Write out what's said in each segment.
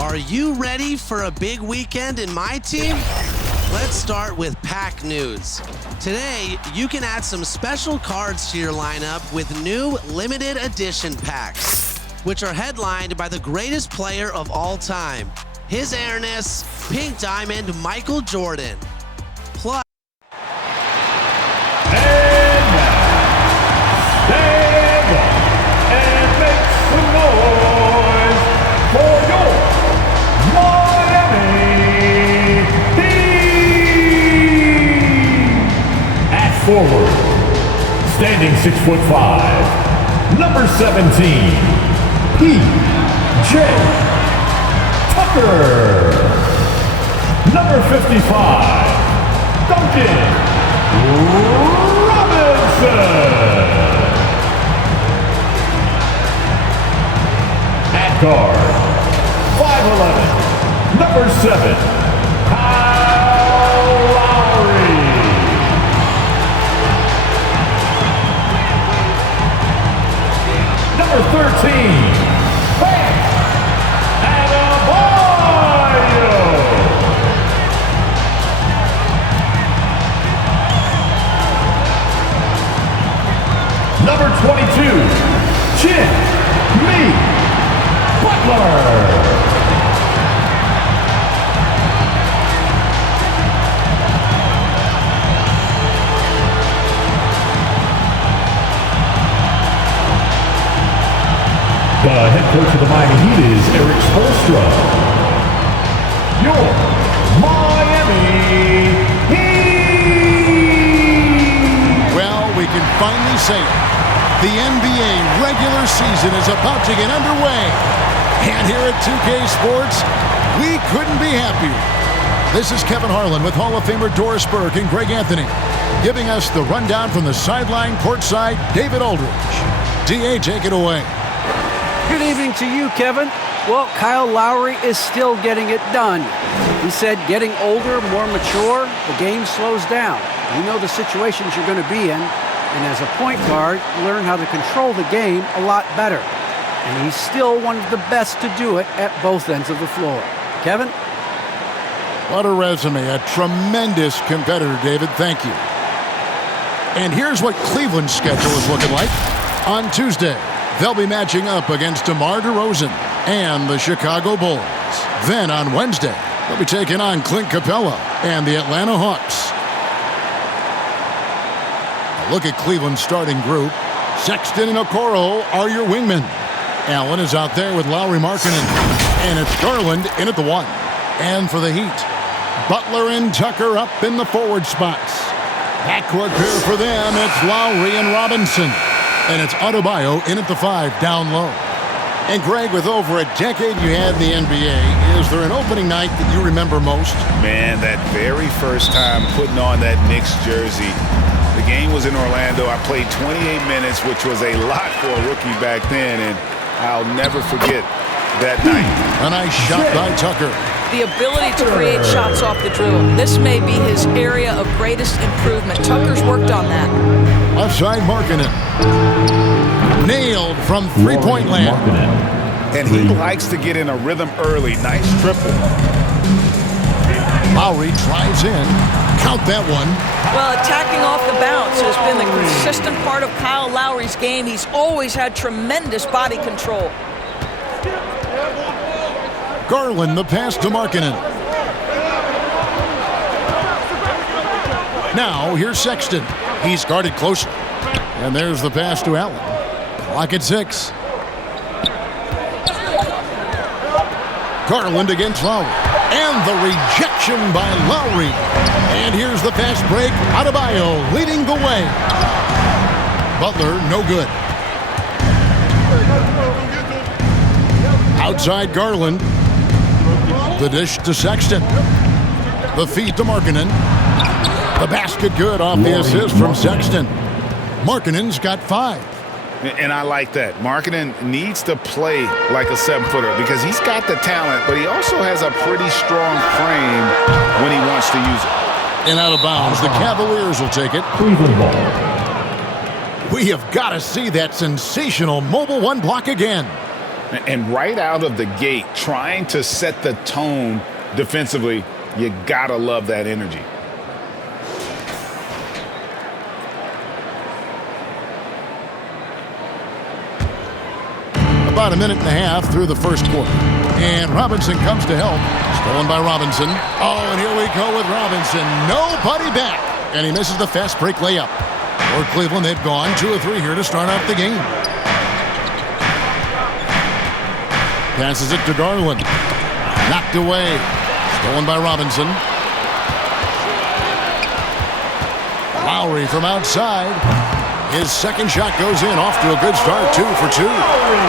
Are you ready for a big weekend in my team? Let's start with pack news. Today, you can add some special cards to your lineup with new limited edition packs, which are headlined by the greatest player of all time, His Airness Pink Diamond Michael Jordan. Plus, and now, stand up and make some noise for your Miami Heat. At forward, standing 6'5", number 17, P.J. Tucker. Number 55, Duncan Robinson. At guard, 5'11", number 7, Kyle Lowry. Number 13, Bam Adebayo. Number 22, Jimmy Butler. The head coach of the Miami Heat is Eric Spoelstra. Your Miami Heat. Well, we can finally say it. The NBA regular season is about to get underway. And here at 2K Sports, we couldn't be happier. This is Kevin Harlan with Hall of Famer Doris Burke and Greg Anthony, giving us the rundown from the sideline courtside, David Aldridge. DA, take it away. Good evening to you, Kevin. Well, Kyle Lowry is still getting it done. He said getting older, more mature, the game slows down. You know the situations you're going to be in, and as a point guard, learn how to control the game a lot better. And he's still one of the best to do it at both ends of the floor. Kevin? What a resume. A tremendous competitor, David. Thank you. And here's what Cleveland's schedule is looking like. On Tuesday, they'll be matching up against DeMar DeRozan and the Chicago Bulls. Then on Wednesday, they'll be taking on Clint Capella and the Atlanta Hawks. A look at Cleveland's starting group. Sexton and Okoro are your wingmen. Allen is out there with Lowry Markkanen. And it's Garland in at the 1. And for the Heat, Butler and Tucker up in the forward spots. Backcourt pair for them, it's Lowry and Robinson. And it's Adebayo in at the 5, down low. And Greg, with over a decade you had in the NBA, is there an opening night that you remember most? Man, that very first time putting on that Knicks jersey. The game was in Orlando. I played 28 minutes, which was a lot for a rookie back then, and I'll never forget that night. A nice shot by Tucker. The ability to create shots off the dribble. This may be his area of greatest improvement. Tucker's worked on that. Left side, Markkanen. Nailed from three-point land. And he likes to get in a rhythm early. Nice triple. Lowry drives in. Count that one. Well, attacking off the bounce has been the consistent part of Kyle Lowry's game. He's always had tremendous body control. Garland, the pass to Markkanen. Now, here's Sexton. He's guarded closer. And there's the pass to Allen. Clock at 6. Garland against Lowry. And the rejection by Lowry. And here's the fast break. Adebayo leading the way. Butler, no good. Outside Garland. The dish to Sexton. The feed to Markkanen. The basket good off the assist from Sexton. Markkanen's got 5. And I like that. Markkanen needs to play like a 7-footer because he's got the talent, but he also has a pretty strong frame when he wants to use it. And out of bounds, the Cavaliers will take it. Cleveland ball. We have got to see that sensational Mobile One block again. And right out of the gate, trying to set the tone defensively, you gotta love that energy. About a minute and a half through the first quarter. And Robinson comes to help. Stolen by Robinson. Oh, and here we go with Robinson. Nobody back. And he misses the fast break layup. For Cleveland, they've gone 2 of 3 here to start out the game. Passes it to Garland. Knocked away. Stolen by Robinson. Lowry from outside. His second shot goes in, off to a good start, 2 for 2.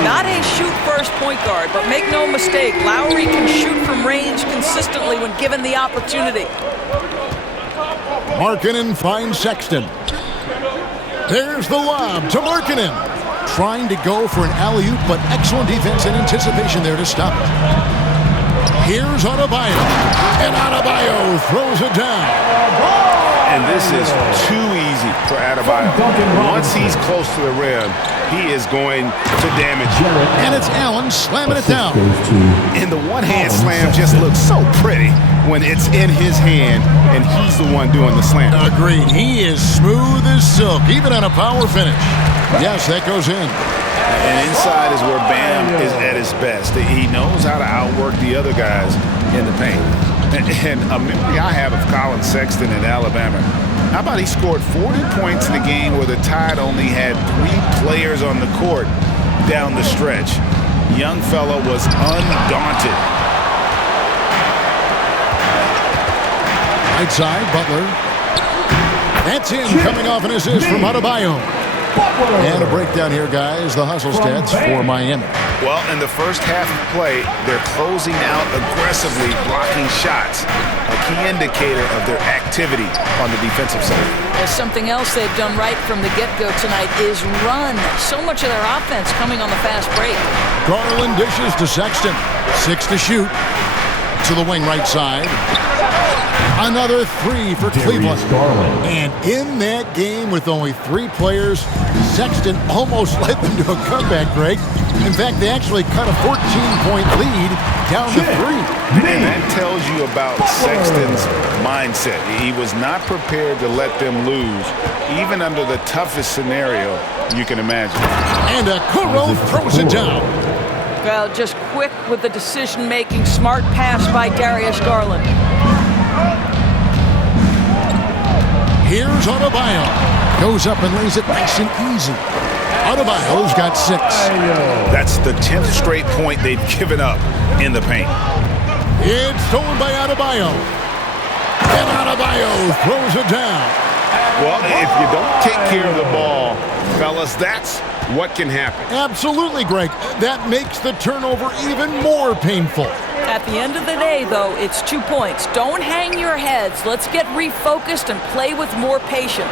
Not a shoot-first point guard, but make no mistake, Lowry can shoot from range consistently when given the opportunity. Markkanen finds Sexton. There's the lob to Markkanen. Trying to go for an alley-oop, but excellent defense and anticipation there to stop it. Here's Adebayo. And Adebayo throws it down. And this is too easy for Adebayo. Once he's close to the rim, he is going to damage you. And it's Allen slamming it down. And the one-hand slam just looks so pretty when it's in his hand and he's the one doing the slam. Agreed. He is smooth as silk, even on a power finish. Yes, that goes in. And inside is where Bam is at his best. He knows how to outwork the other guys in the paint. And a memory I have of Colin Sexton in Alabama. How about he scored 40 points in a game where the Tide only had 3 players on the court down the stretch. Young fella was undaunted. Right side, Butler. That's in, coming off an assist from Adebayo. And a breakdown here, guys. The hustle stats for Miami. Well, in the first half of play, they're closing out aggressively, blocking shots. A key indicator of their activity on the defensive side. Well, something else they've done right from the get-go tonight is run. So much of their offense coming on the fast break. Garland dishes to Sexton. 6 to shoot. To the wing right side. Another 3 for Cleveland. And in that game with only 3 players, Sexton almost led them to a comeback, Greg. In fact, they actually cut a 14-point lead down to 3. And that tells you about Sexton's mindset. He was not prepared to let them lose, even under the toughest scenario you can imagine. And Okoro throws it down. Well, just quick with the decision-making, smart pass by Darius Garland. Here's Adebayo. Goes up and lays it nice and easy. Adebayo's got 6. That's the 10th straight point they've given up in the paint. It's stolen by Adebayo. And Adebayo throws it down. Well, if you don't take care of the ball, fellas, that's what can happen. Absolutely, Greg. That makes the turnover even more painful. At the end of the day, though, it's 2 points. Don't hang your heads. Let's get refocused and play with more patience.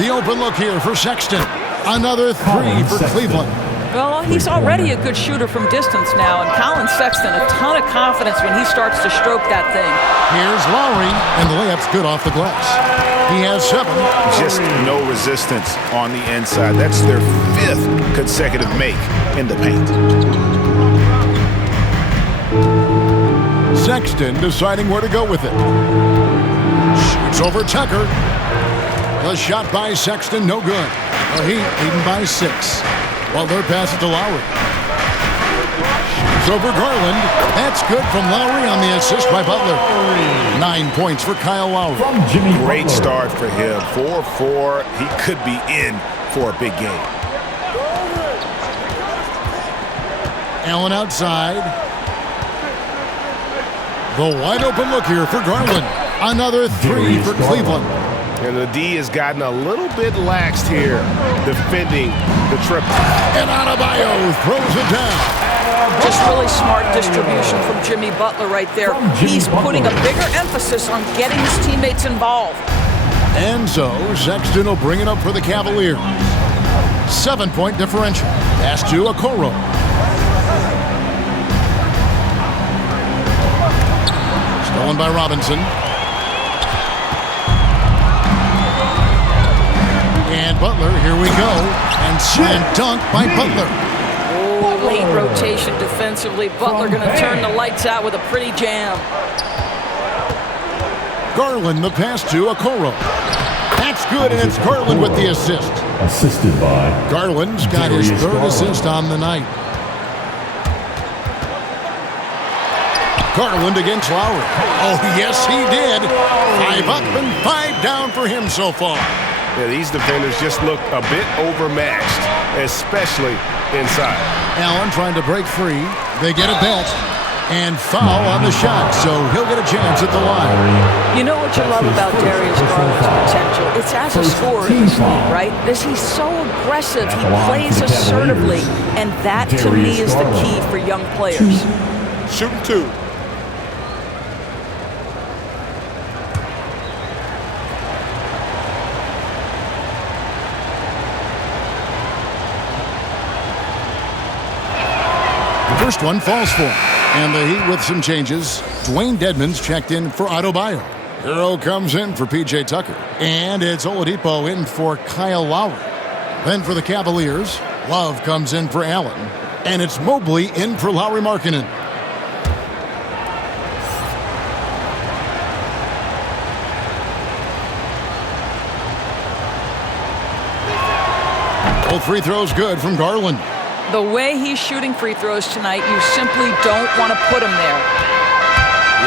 The open look here for Sexton. Another 3 for Cleveland. Well, he's already a good shooter from distance now, and Colin Sexton, a ton of confidence when he starts to stroke that thing. Here's Lowry, and the layup's good off the glass. He has 7. Just no resistance on the inside. That's their 5th consecutive make in the paint. Sexton deciding where to go with it. Shoots over Tucker. The shot by Sexton, no good. The Heat leading by 6. Butler passes to Lowry. Shoots over Garland. That's good from Lowry on the assist by Butler. 9 points for Kyle Lowry. Great start for him. 4-4. He could be in for a big game. Allen outside. The wide open look here for Garland. Another 3 for Cleveland. And the D has gotten a little bit laxed here, defending the triple. And Adebayo throws it down. Just really smart distribution from Jimmy Butler right there. He's putting a bigger emphasis on getting his teammates involved. And so Sexton will bring it up for the Cavaliers. 7-point differential. Pass to Okoro. Stolen by Robinson. And Butler, here we go. And slam dunk by Butler. Oh, late reputation defensively. Butler going to turn the lights out with a pretty jam. Garland the pass to Okoro. That's good, and it's Garland with the assist. Assisted by Garland's got his Darius third Garland. assist on the night. Garland against Lowry. Oh, yes, he did. 5 up and 5 down for him so far. Yeah, these defenders just look a bit overmatched, especially inside. Allen trying to break free. They get it back. And foul on the shot, so he'll get a chance at the line. You know what you love about Darius Garland's potential? It's as a scorer in this league, right? He's so aggressive. He plays assertively, and that, to me, is the key for young players. Shooting 2. The first one falls for him. And the Heat with some changes. Dwayne Dedmon's checked in for Adebayo. Hero comes in for P.J. Tucker. And it's Oladipo in for Kyle Lowry. Then for the Cavaliers, Love comes in for Allen. And it's Mobley in for Lowry Markkanen. Both free throws good from Garland. The way he's shooting free throws tonight, you simply don't want to put him there.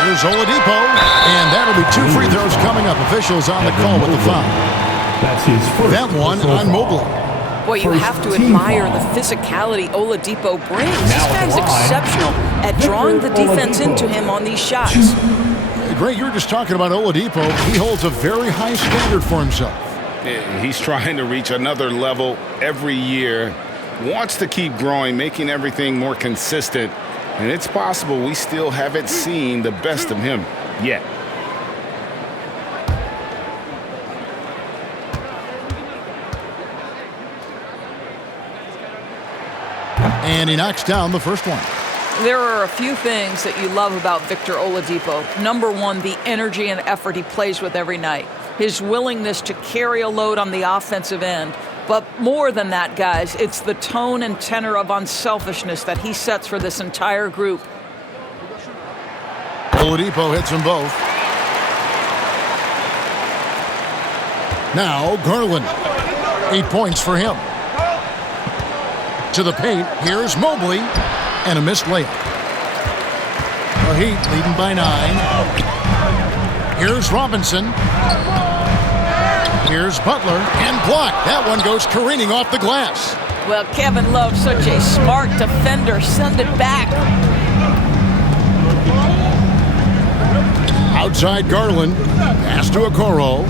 Here's Oladipo, and that'll be 2 free throws coming up. Officials on the call with the foul. That's his first. That one on Mobley. Boy, you have to admire the physicality Oladipo brings. This guy's exceptional at drawing the defense into him on these shots. Greg, you were just talking about Oladipo. He holds a very high standard for himself. He's trying to reach another level every year. Wants to keep growing, making everything more consistent. And it's possible we still haven't seen the best of him yet. And he knocks down the first one. There are a few things that you love about Victor Oladipo. Number one, the energy and effort he plays with every night. His willingness to carry a load on the offensive end. But more than that, guys, it's the tone and tenor of unselfishness that he sets for this entire group. Oladipo hits them both. Now Garland. 8 points for him. To the paint, here's Mobley. And a missed layup. The Heat leading by 9. Here's Robinson. Here's Butler, and blocked. That one goes careening off the glass. Well, Kevin Love's such a smart defender. Send it back. Outside Garland. Pass to Okoro.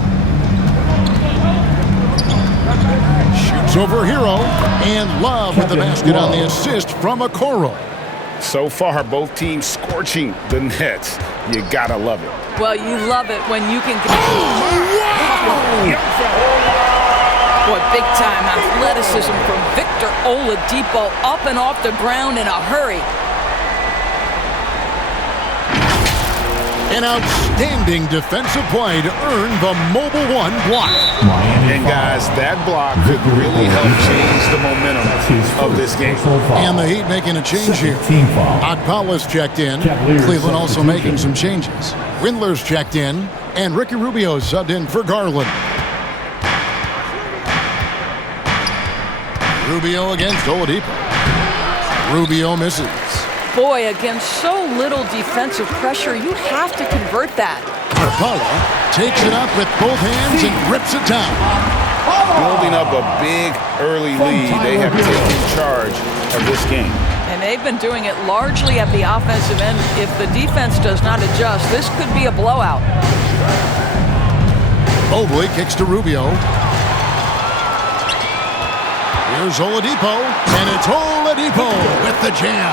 Shoots over Hero. And Love with the basket on the assist from Okoro. So far, both teams scorching the nets. You gotta love it. Well, you love it when you can get... Boy, big-time athleticism from Victor Oladipo, up and off the ground in a hurry. An outstanding defensive play to earn the Mobile One block. And guys, that block could really help change the momentum of this game. And the Heat making a change here. Paula's checked in. Cleveland also making some changes. Windler's checked in. And Ricky Rubio subbed in for Garland. Rubio against Oladipo. Rubio misses. Boy, against so little defensive pressure, you have to convert that. Paula takes it up with both hands and rips it down. Building up a big early lead, they have taken charge of this game. And they've been doing it largely at the offensive end. If the defense does not adjust, this could be a blowout. Mobley kicks to Rubio. Here's Oladipo, and it's Oladipo with the jam.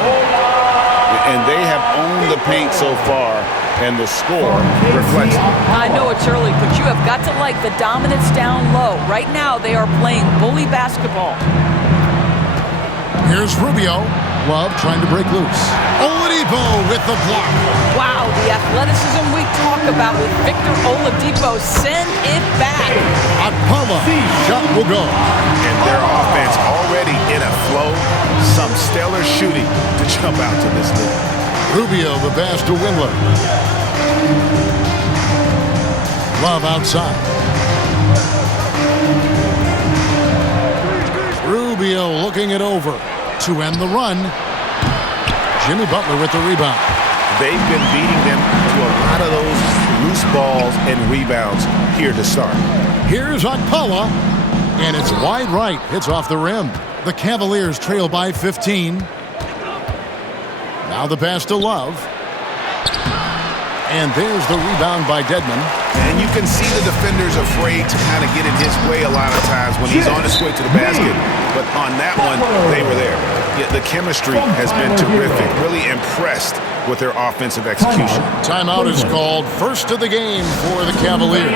And they have owned the paint so far, and the score reflects it. I know it's early, but you have got to like the dominance down low. Right now, they are playing bully basketball. Here's Rubio. Love trying to break loose. Oladipo Oladipo with the block. Wow, the athleticism we talk about with Victor Oladipo. Send it back. Akpala, shot will go. And their offense already in a flow. Some stellar shooting to jump out to this league. Rubio, the pass to Windler. Love outside. Rubio looking it over to end the run. Jimmy Butler with the rebound. They've been beating them to a lot of those loose balls and rebounds here to start. Here's Akpala, and it's wide right. Hits off the rim. The Cavaliers trail by 15. Now the pass to Love. And there's the rebound by Dedmon. And you can see the defenders afraid to kind of get in his way a lot of times when he's on his way to the basket. But on that one, they were there. Yeah, the chemistry has been terrific. Really impressed with their offensive execution. Timeout is called. First of the game for the Cavaliers.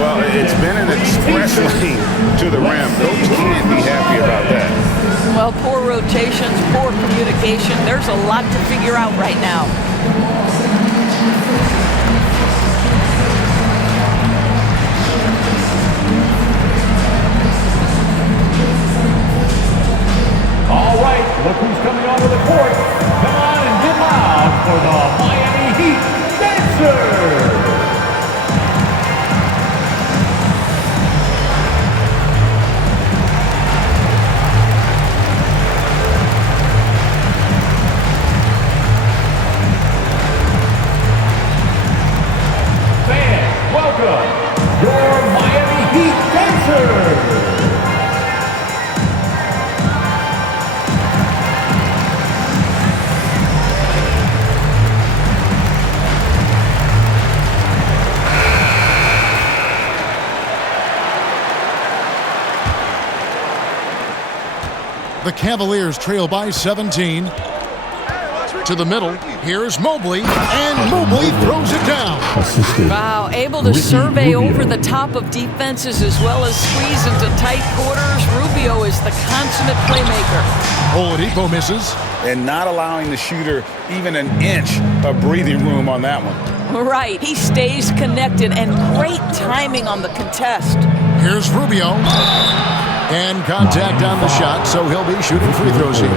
Well, it's been an express lane to the rim. Coach can't be happy about that. Well, poor rotations, poor communication. There's a lot to figure out right now. All right, look who's coming onto the court. Come on and get loud for the Miami Heat Dancers. Fans, welcome your Miami Heat Dancers. The Cavaliers trail by 17. To the middle. Here's Mobley. And Mobley throws it down. Wow, able to survey over the top of defenses as well as squeeze into tight quarters. Rubio is the consummate playmaker. Oladipo misses. And not allowing the shooter even an inch of breathing room on that one. Right, he stays connected and great timing on the contest. Here's Rubio. And contact on the shot, so he'll be shooting free throws here.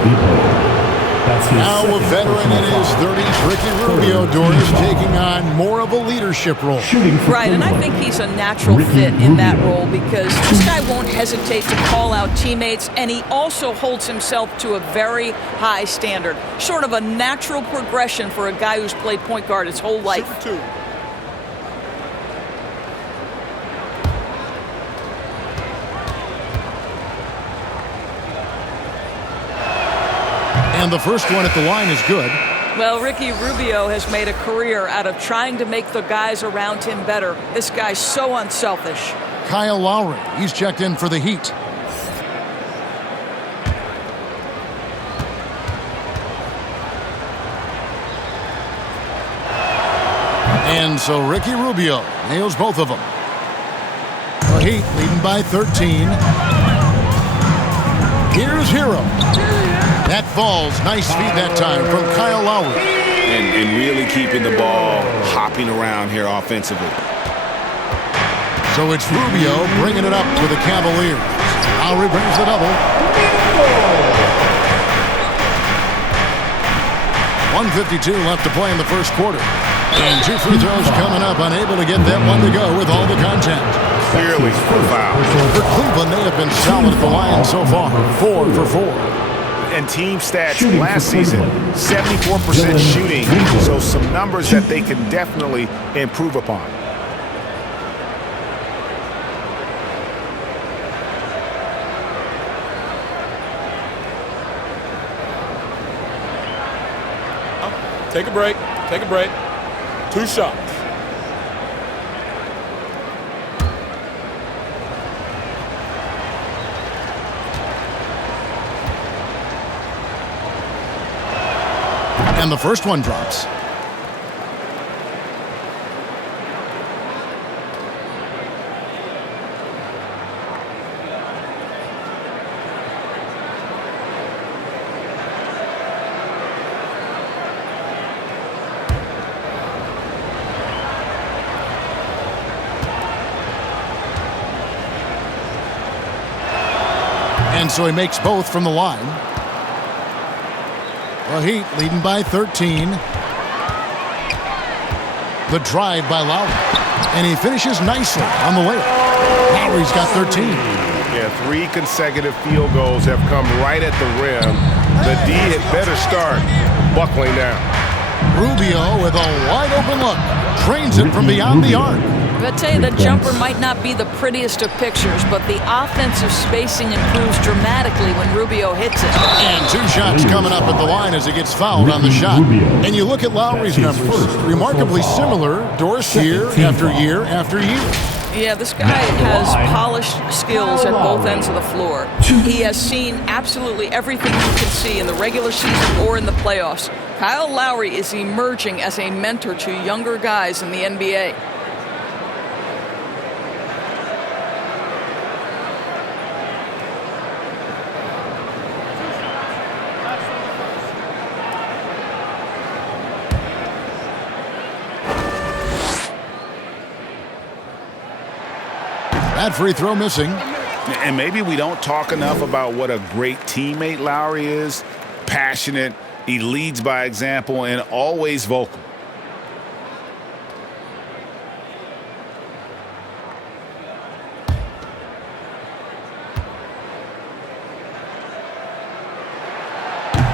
Now a veteran in his 30s, Ricky Rubio, Doris, taking on more of a leadership role. Right, and I think he's a natural fit in that role because this guy won't hesitate to call out teammates, and he also holds himself to a very high standard. Sort of a natural progression for a guy who's played point guard his whole life. And the first one at the line is good. Well, Ricky Rubio has made a career out of trying to make the guys around him better. This guy's so unselfish. Kyle Lowry, he's checked in for the Heat. And so Ricky Rubio nails both of them. The Heat leading by 13. Here's Hero. That falls. Nice feed that time from Kyle Lowry. And really keeping the ball hopping around here offensively. So it's Rubio bringing it up to the Cavaliers. Lowry brings the double. 1:52 left to play in the first quarter. And two free throws coming up, unable to get that one to go with all the contact. Clearly foul. For Cleveland, they have been solid at the line so far. 4 for 4. And team stats last season, 74% shooting, so some numbers that they can definitely improve upon. Take a break. Take a break. 2 shots. And the first one drops. And so he makes both from the line. The Heat leading by 13. The drive by Lowry. And he finishes nicely on the layup. Lowry's got 13. Yeah, 3 consecutive field goals have come right at the rim. The D had better start buckling down. Rubio with a wide open look. Trains it from beyond the arc. I tell you, that jumper might not be the prettiest of pictures, but the offensive spacing improves dramatically when Rubio hits it. And 2 shots coming up at the line as he gets fouled on the shot. And you look at Lowry's numbers, remarkably similar, year after year after year. Yeah, this guy has polished skills at both ends of the floor. He has seen absolutely everything you can see in the regular season or in the playoffs. Kyle Lowry is emerging as a mentor to younger guys in the NBA. That free throw missing. And maybe we don't talk enough about what a great teammate Lowry is. Passionate, he leads by example, and always vocal.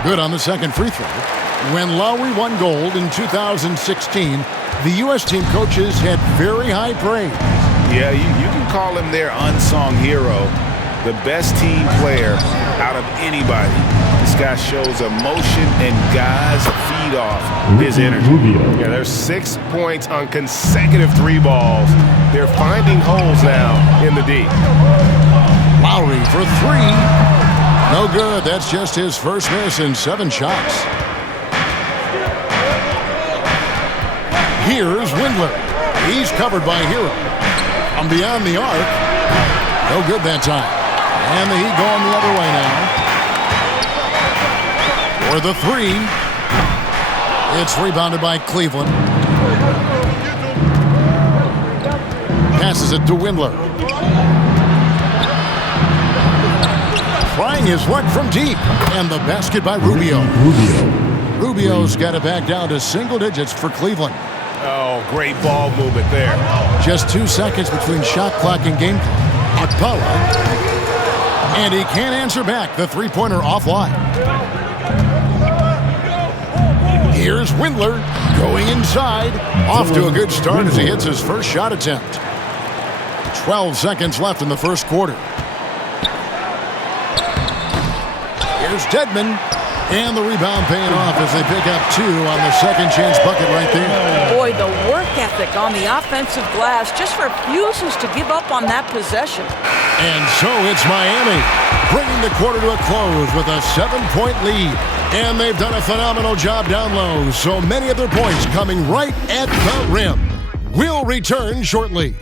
Good on the second free throw. When Lowry won gold in 2016, the U.S. team coaches had very high praise. Yeah, you can call him their unsung hero, the best team player out of anybody. This guy shows emotion, and guys feed off his energy. Yeah, there's 6 points on consecutive 3 balls. They're finding holes now in the D. Lowry for 3. No good. That's just his first miss in 7 shots. Here's Windler. He's covered by Hero. From beyond the arc. No good that time. And the Heat going the other way now. For the 3. It's rebounded by Cleveland. Passes it to Windler. Trying his luck from deep. And the basket by Rubio. Rubio's got it back down to single digits for Cleveland. Oh, great ball movement there. Just 2 seconds between shot clock and game clock. Akpala. And he can't answer back. The three-pointer offline. Here's Windler going inside. Off to a good start as he hits his first shot attempt. 12 seconds left in the first quarter. Here's Dedmon. And the rebound paying off as they pick up 2 on the second chance bucket right there. Boy, the work ethic on the offensive glass just refuses to give up on that possession. And so it's Miami bringing the quarter to a close with a 7-point lead. And they've done a phenomenal job down low. So many of their points coming right at the rim. We'll return shortly.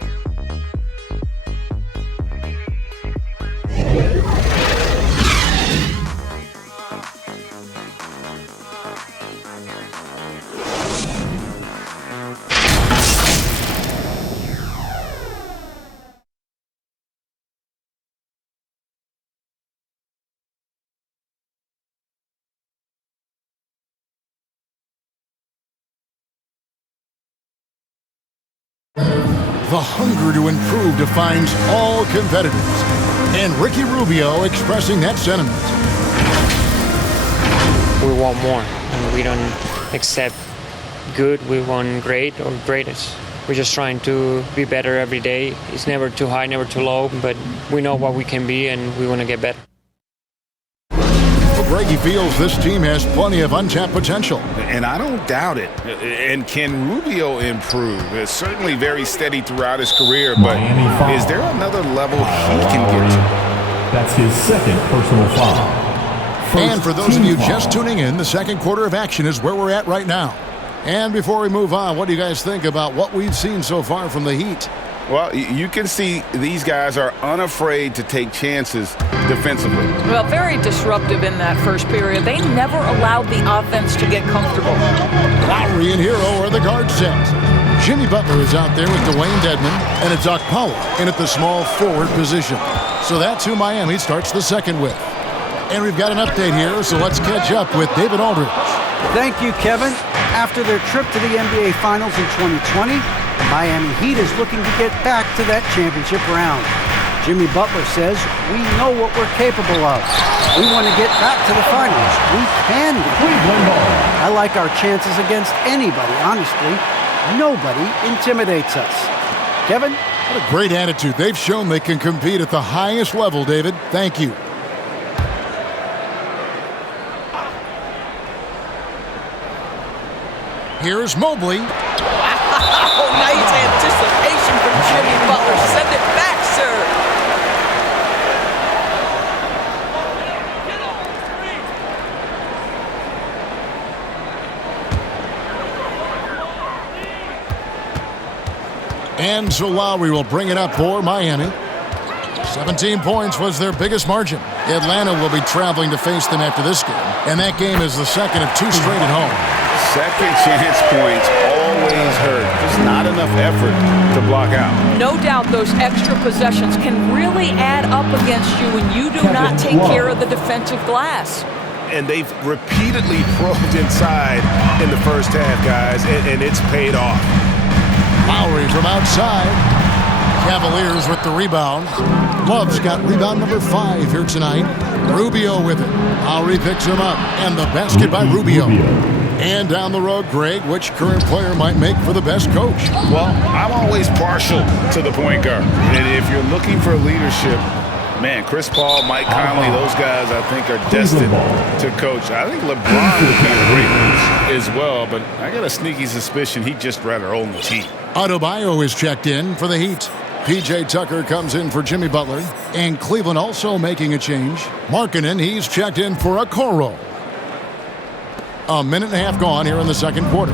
The hunger to improve defines all competitors. And Ricky Rubio expressing that sentiment. We want more, and we don't accept good. We want great or greatest. We're just trying to be better every day. It's never too high, never too low, but we know what we can be, and we want to get better. Greggy feels this team has plenty of untapped potential. And I don't doubt it. And can Rubio improve? It's certainly very steady throughout his career, but is there another level he can get to? That's his second personal foul. And for those of you just tuning in, the second quarter of action is where we're at right now. And before we move on, what do you guys think about what we've seen so far from the Heat? Well, you can see these guys are unafraid to take chances defensively. Well, very disruptive in that first period. They never allowed the offense to get comfortable. Lowry and Hero are the guard set. Jimmy Butler is out there with Dwayne Dedmon, and it's Okpala in at the small forward position. So that's who Miami starts the second with. And we've got an update here, so let's catch up with David Aldridge. Thank you, Kevin. After their trip to the NBA Finals in 2020, the Miami Heat is looking to get back to that championship round. Jimmy Butler says, we know what we're capable of. We want to get back to the finals. We can get back. I like our chances against anybody, honestly. Nobody intimidates us. Kevin? What a great attitude. They've shown they can compete at the highest level, David. Thank you. Here's Mobley. Wow, nice anticipation from Jimmy Butler. Send it back, sir. And so Lowry will bring it up for Miami. 17 points was their biggest margin. Atlanta will be traveling to face them after this game, and that game is the second of 2 straight at home. Second chance points always hurt. Just not enough effort to block out. No doubt those extra possessions can really add up against you when you do not take care of the defensive glass. And they've repeatedly probed inside in the first half, guys, and it's paid off. Lowry from outside. Cavaliers with the rebound. Love's got rebound number 5 here tonight. Rubio with it. Lowry picks him up. And the basket by Rubio. And down the road, Greg, which current player might make for the best coach? Well, I'm always partial to the point guard. And if you're looking for leadership, man, Chris Paul, Mike Conley, those guys I think are destined to coach. I think LeBron would be a great coach as well, but I got a sneaky suspicion he'd just rather own the team. Adebayo is checked in for the Heat. P.J. Tucker comes in for Jimmy Butler. And Cleveland also making a change. Markkanen, he's checked in for Okoro. A minute and a half gone here in the second quarter.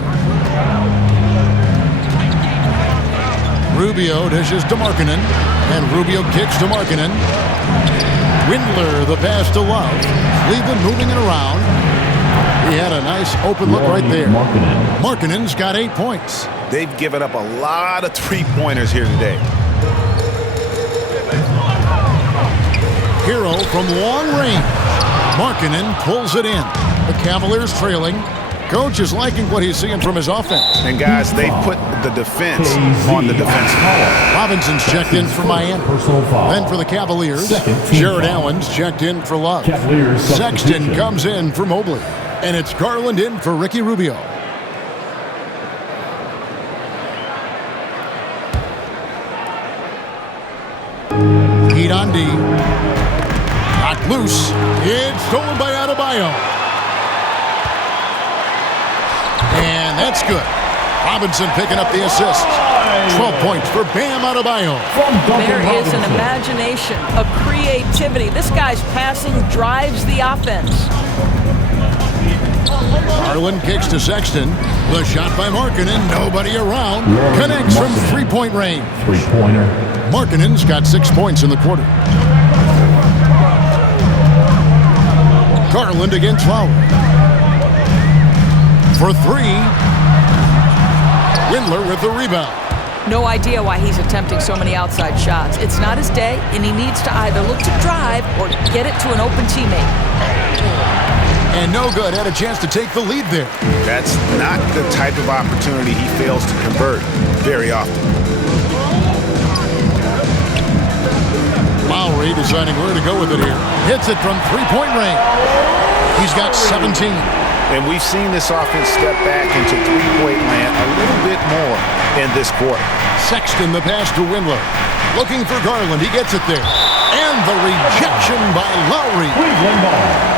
Rubio dishes to Markkanen. And Rubio kicks to Markkanen. Windler, the pass to Love. Cleveland moving it around. He had a nice open look right there. Markkanen's got 8 points. They've given up a lot of three-pointers here today. Hero from long range. Markkanen pulls it in. The Cavaliers trailing. Coach is liking what he's seeing from his offense. And guys, they put the defense on the defensive. Robinson's checked in for Miami. Then for the Cavaliers, Jared Allen's checked in for Love. Sexton comes in for Mobley. And it's Garland in for Ricky Rubio. Heat on D. Knocked loose. It's stolen by Adebayo. And that's good. Robinson picking up the assist. 12 points for Bam Adebayo. There is an imagination, a creativity. This guy's passing drives the offense. Garland kicks to Sexton. The shot by Markkanen. Nobody around. Connects from three-point range. Three-pointer. Markkanen's got 6 points in the quarter. Garland against Lowry. For 3. Windler with the rebound. No idea why he's attempting so many outside shots. It's not his day, and he needs to either look to drive or get it to an open teammate. And no good. Had a chance to take the lead there. That's not the type of opportunity he fails to convert very often. Lowry deciding where to go with it here. Hits it from three-point range. He's got 17. And we've seen this offense step back into three-point land a little bit more in this quarter. Sexton the pass to Windler. Looking for Garland. He gets it there. And the rejection by Lowry. Cleveland ball.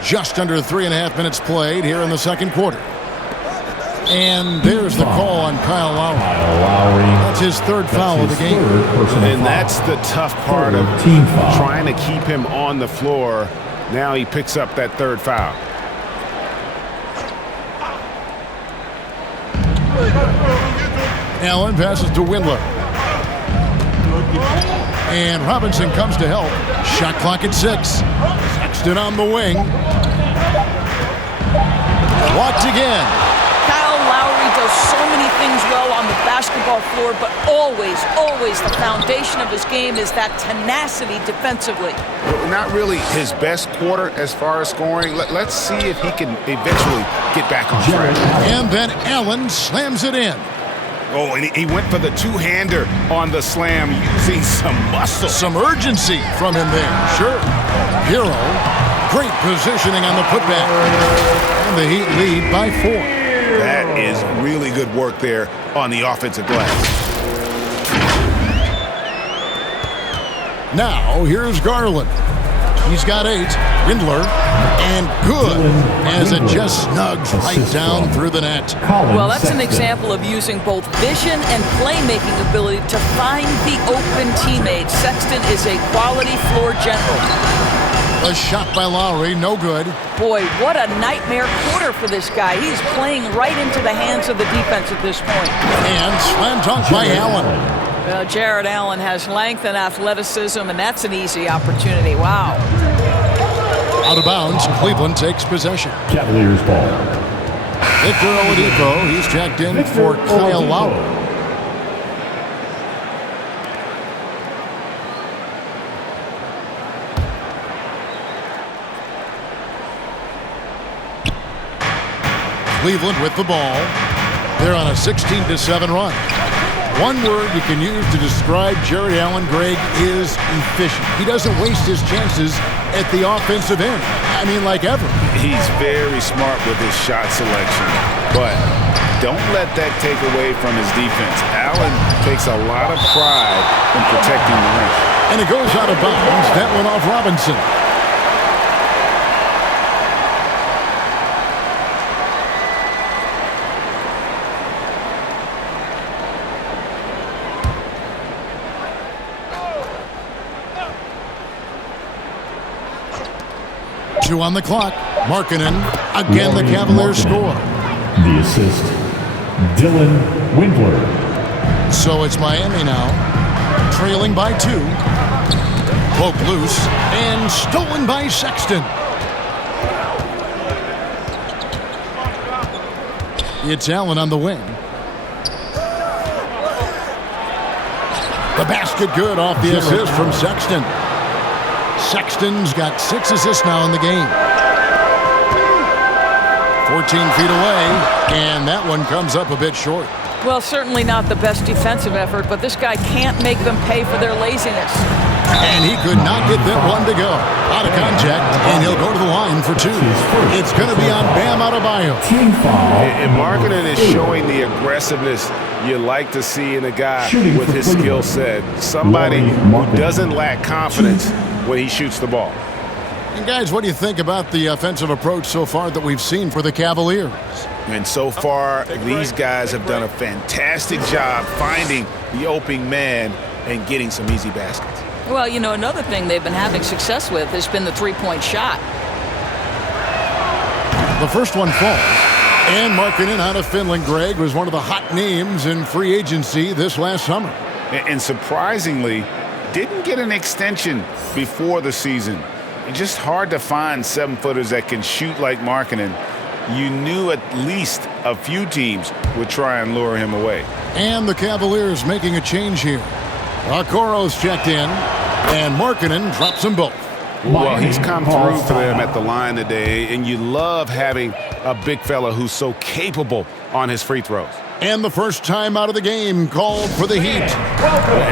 Just under 3.5 minutes played here in the second quarter. And there's the call on Kyle Lowry. That's his third foul of the game. And that's the tough part of trying to keep him on the floor. Now he picks up that third foul. Allen passes to Windler. And Robinson comes to help. Shot clock at 6. Sexton on the wing. Walked again. Kyle Lowry does so many things well on the basketball floor, but always the foundation of his game is that tenacity defensively. Not really his best quarter as far as scoring. Let's see if he can eventually get back on track. And then Allen slams it in. Oh, and he went for the two-hander on the slam, using some muscle. Some urgency from him there. Sure. Hero. Great positioning on the putback. And the Heat lead by 4. That is really good work there on the offensive glass. Now, here's Garland. He's got 8. Windler. And good. As it just snugs right down through the net. Well, that's an example of using both vision and playmaking ability to find the open teammate. Sexton is a quality floor general. A shot by Lowry, no good. Boy, what a nightmare quarter for this guy. He's playing right into the hands of the defense at this point. And slam dunk by Allen. Well, Jared Allen has length and athleticism, and that's an easy opportunity. Wow. Out of bounds, Cleveland takes possession. Cavaliers ball. Victor Oladipo, he's checked in for Kyle Lowry. Cleveland with the ball. They're on a 16-7 run. One word you can use to describe Jared Allen, Greg, is efficient. He doesn't waste his chances at the offensive end. I mean, like ever. He's very smart with his shot selection, but don't let that take away from his defense. Allen takes a lot of pride in protecting the rim. And it goes out of bounds. That one off Robinson. Two on the clock. Markkanen. Again, the Cavaliers score. The assist, Dylan Windler. So it's Miami now, trailing by 2. Poke loose and stolen by Sexton. It's Allen on the wing. The basket good off the assist from Sexton. Sexton's got 6 assists now in the game. 14 feet away, and that one comes up a bit short. Well, certainly not the best defensive effort, but this guy can't make them pay for their laziness. And he could not get that one to go. Out of contact, and he'll go to the line for 2. It's going to be on Bam Adebayo. And Markkanen is showing the aggressiveness you like to see in a guy with his skill set. Somebody who doesn't lack confidence when he shoots the ball. And guys, what do you think about the offensive approach so far that we've seen for the Cavaliers? And so far, these guys have done a fantastic job finding the open man and getting some easy baskets. Well, you know, another thing they've been having success with has been the three-point shot. The first one falls. And Markkanen out of Finland, Greg, was one of the hot names in free agency this last summer. And surprisingly, didn't get an extension before the season. It's just hard to find 7-footers that can shoot like Markkanen. You knew at least a few teams would try and lure him away. And the Cavaliers making a change here. Okoro's checked in, and Markkanen drops them both. Well, he's come through for them at the line today, and you love having a big fella who's so capable on his free throws. And the first time out of the game called for the Heat.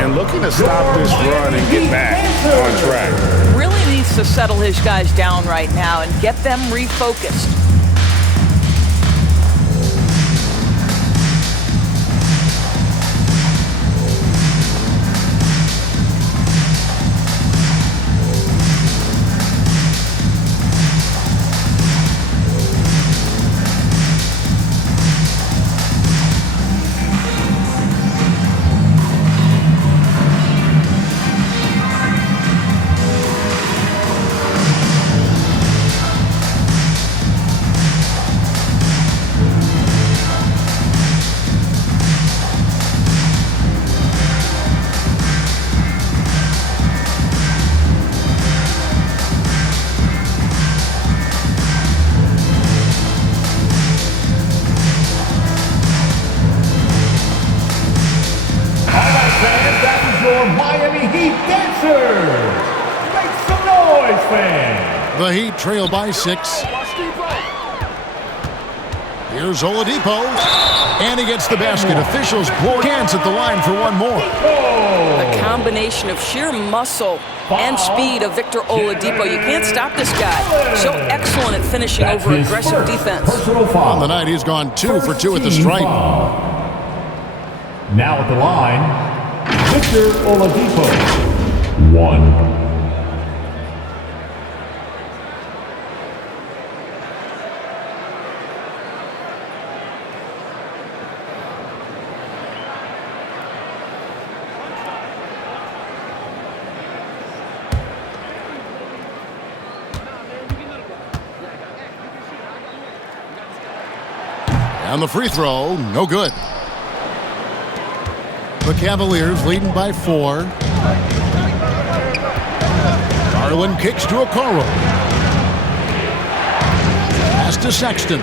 And looking to stop this run and get back on track. Really needs to settle his guys down right now and get them refocused. Miami Heat dancers. Make some noise, fans. The Heat trail by 6. Here's Oladipo, and he gets the basket. Officials blow hands at the line for one more. The combination of sheer muscle and speed of Victor Oladipo. You can't stop this guy. So excellent at finishing over aggressive defense. On the night, he's gone 2 for 2 at the stripe. Now at the line, Victor Oladipo. 1. And the free throw, no good. The Cavaliers leading by 4. Garland kicks to Okoro. Pass to Sexton.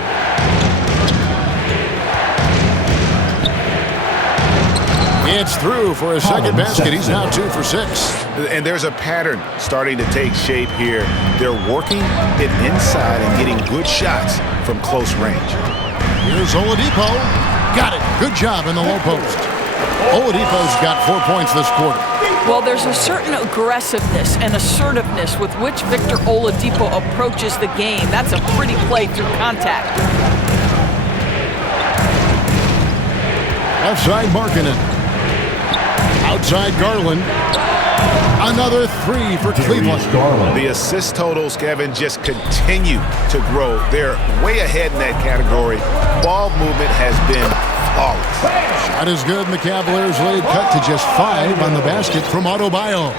It's through for his second basket. He's now 2 for 6. And there's a pattern starting to take shape here. They're working it inside and getting good shots from close range. Here's Oladipo. Got it. Good job in the low post. Oladipo's got 4 points this quarter. Well, there's a certain aggressiveness and assertiveness with which Victor Oladipo approaches the game. That's a pretty play through contact. Left side, Markkanen. Outside, Garland. Another 3 for Cleveland. The assist totals, Kevin, just continue to grow. They're way ahead in that category. Ball movement has been flawless. Shot is good, and the Cavaliers lead cut to just 5 on the basket from Adebayo.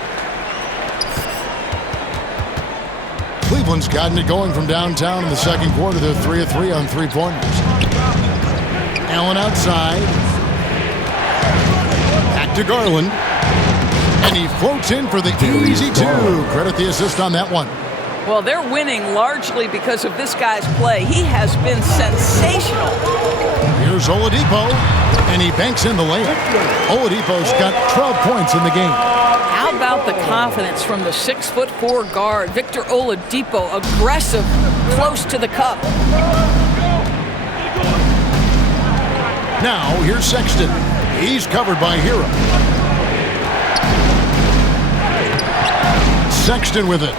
Cleveland's gotten it going from downtown in the second quarter. They're 3 of 3 on 3-pointers. Allen outside. Back to Garland. And he floats in for the easy 2. Credit the assist on that one. Well, they're winning largely because of this guy's play. He has been sensational. Here's Oladipo, and he banks in the layup. Oladipo's got 12 points in the game. How about the confidence from the 6'4" guard, Victor Oladipo, aggressive, close to the cup. Now, here's Sexton. He's covered by Hero. Sexton with it.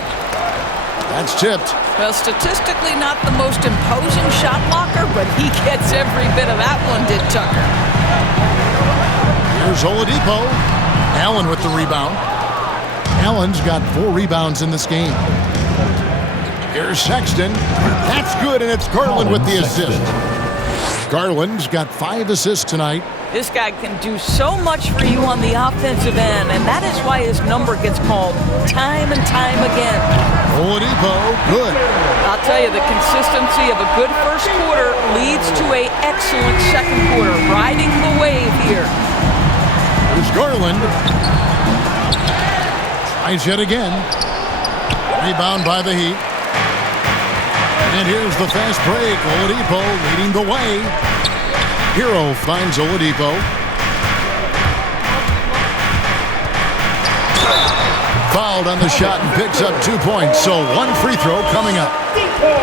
That's tipped. Well, statistically not the most imposing shot blocker, but he gets every bit of that one, did Tucker. Here's Oladipo. Allen with the rebound. Allen's got 4 rebounds in this game. Here's Sexton. That's good, and it's Garland with the assist. Garland's got 5 assists tonight. This guy can do so much for you on the offensive end, and that is why his number gets called time and time again. Oladipo, good. I'll tell you, the consistency of a good first quarter leads to an excellent second quarter, riding the wave here. Here's Garland. Tries yet again. Rebound by the Heat. And here's the fast break. Oladipo leading the way. Hero finds Oladipo. Fouled on the shot and picks up 2 points. So 1 free throw coming up.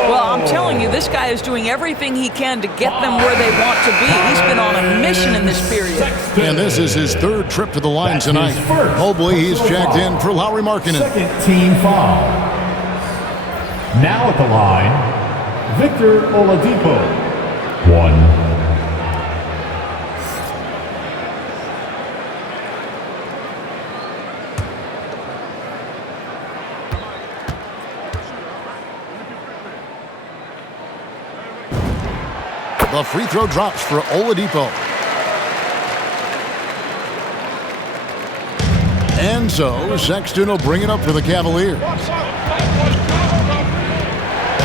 Well, I'm telling you, this guy is doing everything he can to get them where they want to be. He's been on a mission in this period. And this is his 3rd trip to the line tonight. Mobley, he's checked in for Lowry Markkanen. Second team foul. Now at the line, Victor Oladipo. 1. The free throw drops for Oladipo. And so Sexton will bring it up for the Cavaliers.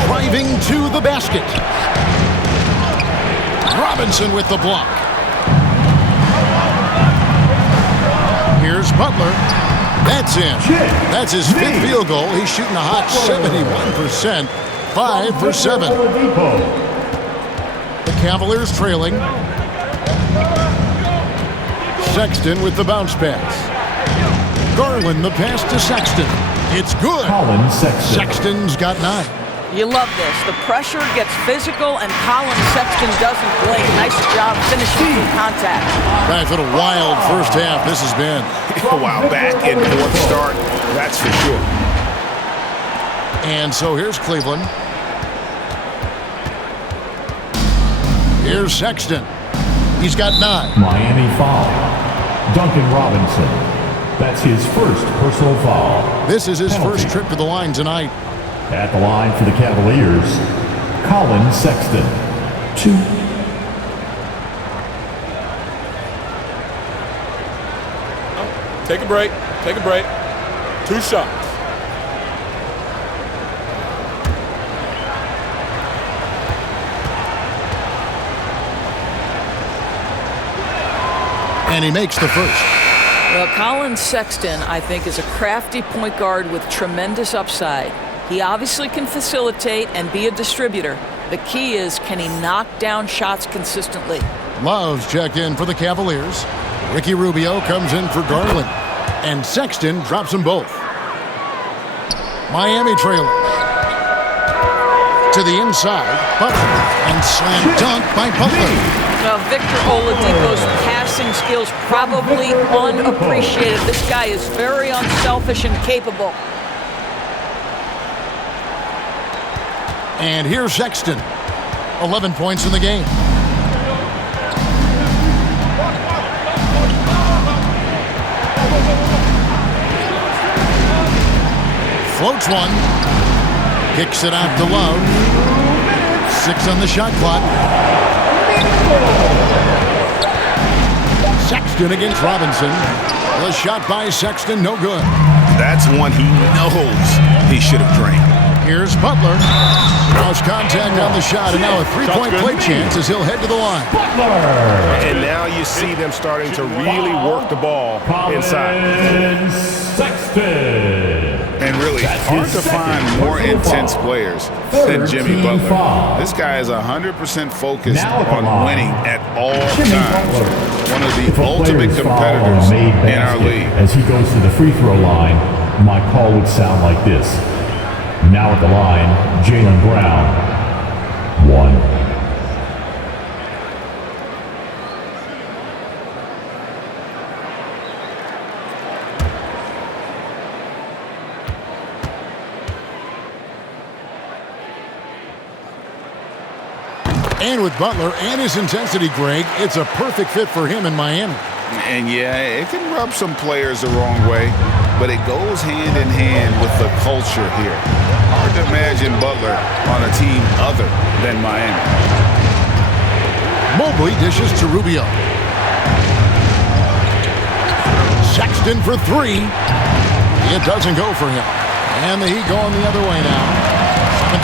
Driving to the basket. Robinson with the block. Here's Butler. That's in. That's his 5th field goal. He's shooting a hot 71%. 5 for 7. The Cavaliers trailing. Sexton with the bounce pass. Garland, the pass to Sexton. It's good. Colin Sexton. Sexton's got 9. You love this. The pressure gets physical, and Colin Sexton doesn't blink. Nice job finishing through contact. Guys, what a wild first half this has been. Wow, back and forth start, that's for sure. And so here's Cleveland. Here's Sexton. He's got 9. Miami foul. Duncan Robinson. That's his first personal foul. This is his Penalty. first trip to the line tonight. At the line for the Cavaliers, Colin Sexton. 2. Take a break. Take a break. 2 shots. And he makes the first. Well, Colin Sexton, I think, is a crafty point guard with tremendous upside. He obviously can facilitate and be a distributor. The key is, can he knock down shots consistently? Love's checked in for the Cavaliers. Ricky Rubio comes in for Garland. And Sexton drops them both. Miami trailing. To the inside, Butler. And slam dunk by Butler. Now, Victor Oladipo's passing skills probably unappreciated. This guy is very unselfish and capable. And here's Sexton. 11 points in the game. Floats one. Kicks it out to Love. 6 on the shot clock. Sexton against Robinson. The shot by Sexton, no good. That's one he knows he should have drained. Here's Butler. Lost contact on the shot, and now a three-point play chance as he'll head to the line. And now you see them starting to really work the ball inside. Colin Sexton. And really, hard to find more intense players than Jimmy Butler. This guy is 100% focused on winning at all times. One of the ultimate competitors in our league. As he goes to the free throw line, my call would sound like this. Now at the line, Jaylen Brown. 1. And with Butler and his intensity, Greg, it's a perfect fit for him in Miami. And yeah, it can rub some players the wrong way, but it goes hand in hand with the culture here. Hard to imagine Butler on a team other than Miami. Mobley dishes to Rubio. Sexton for 3. It doesn't go for him. And the Heat going the other way now.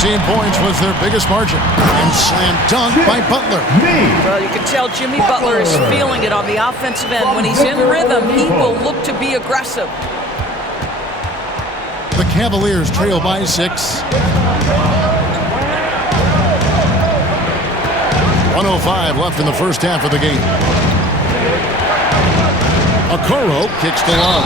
17 points was their biggest margin. And slam dunk by Butler. Well, you can tell Jimmy Butler is feeling it on the offensive end. When he's in rhythm, he will look to be aggressive. The Cavaliers trail by 6. 1:05 left in the first half of the game. Okoro kicks to Love.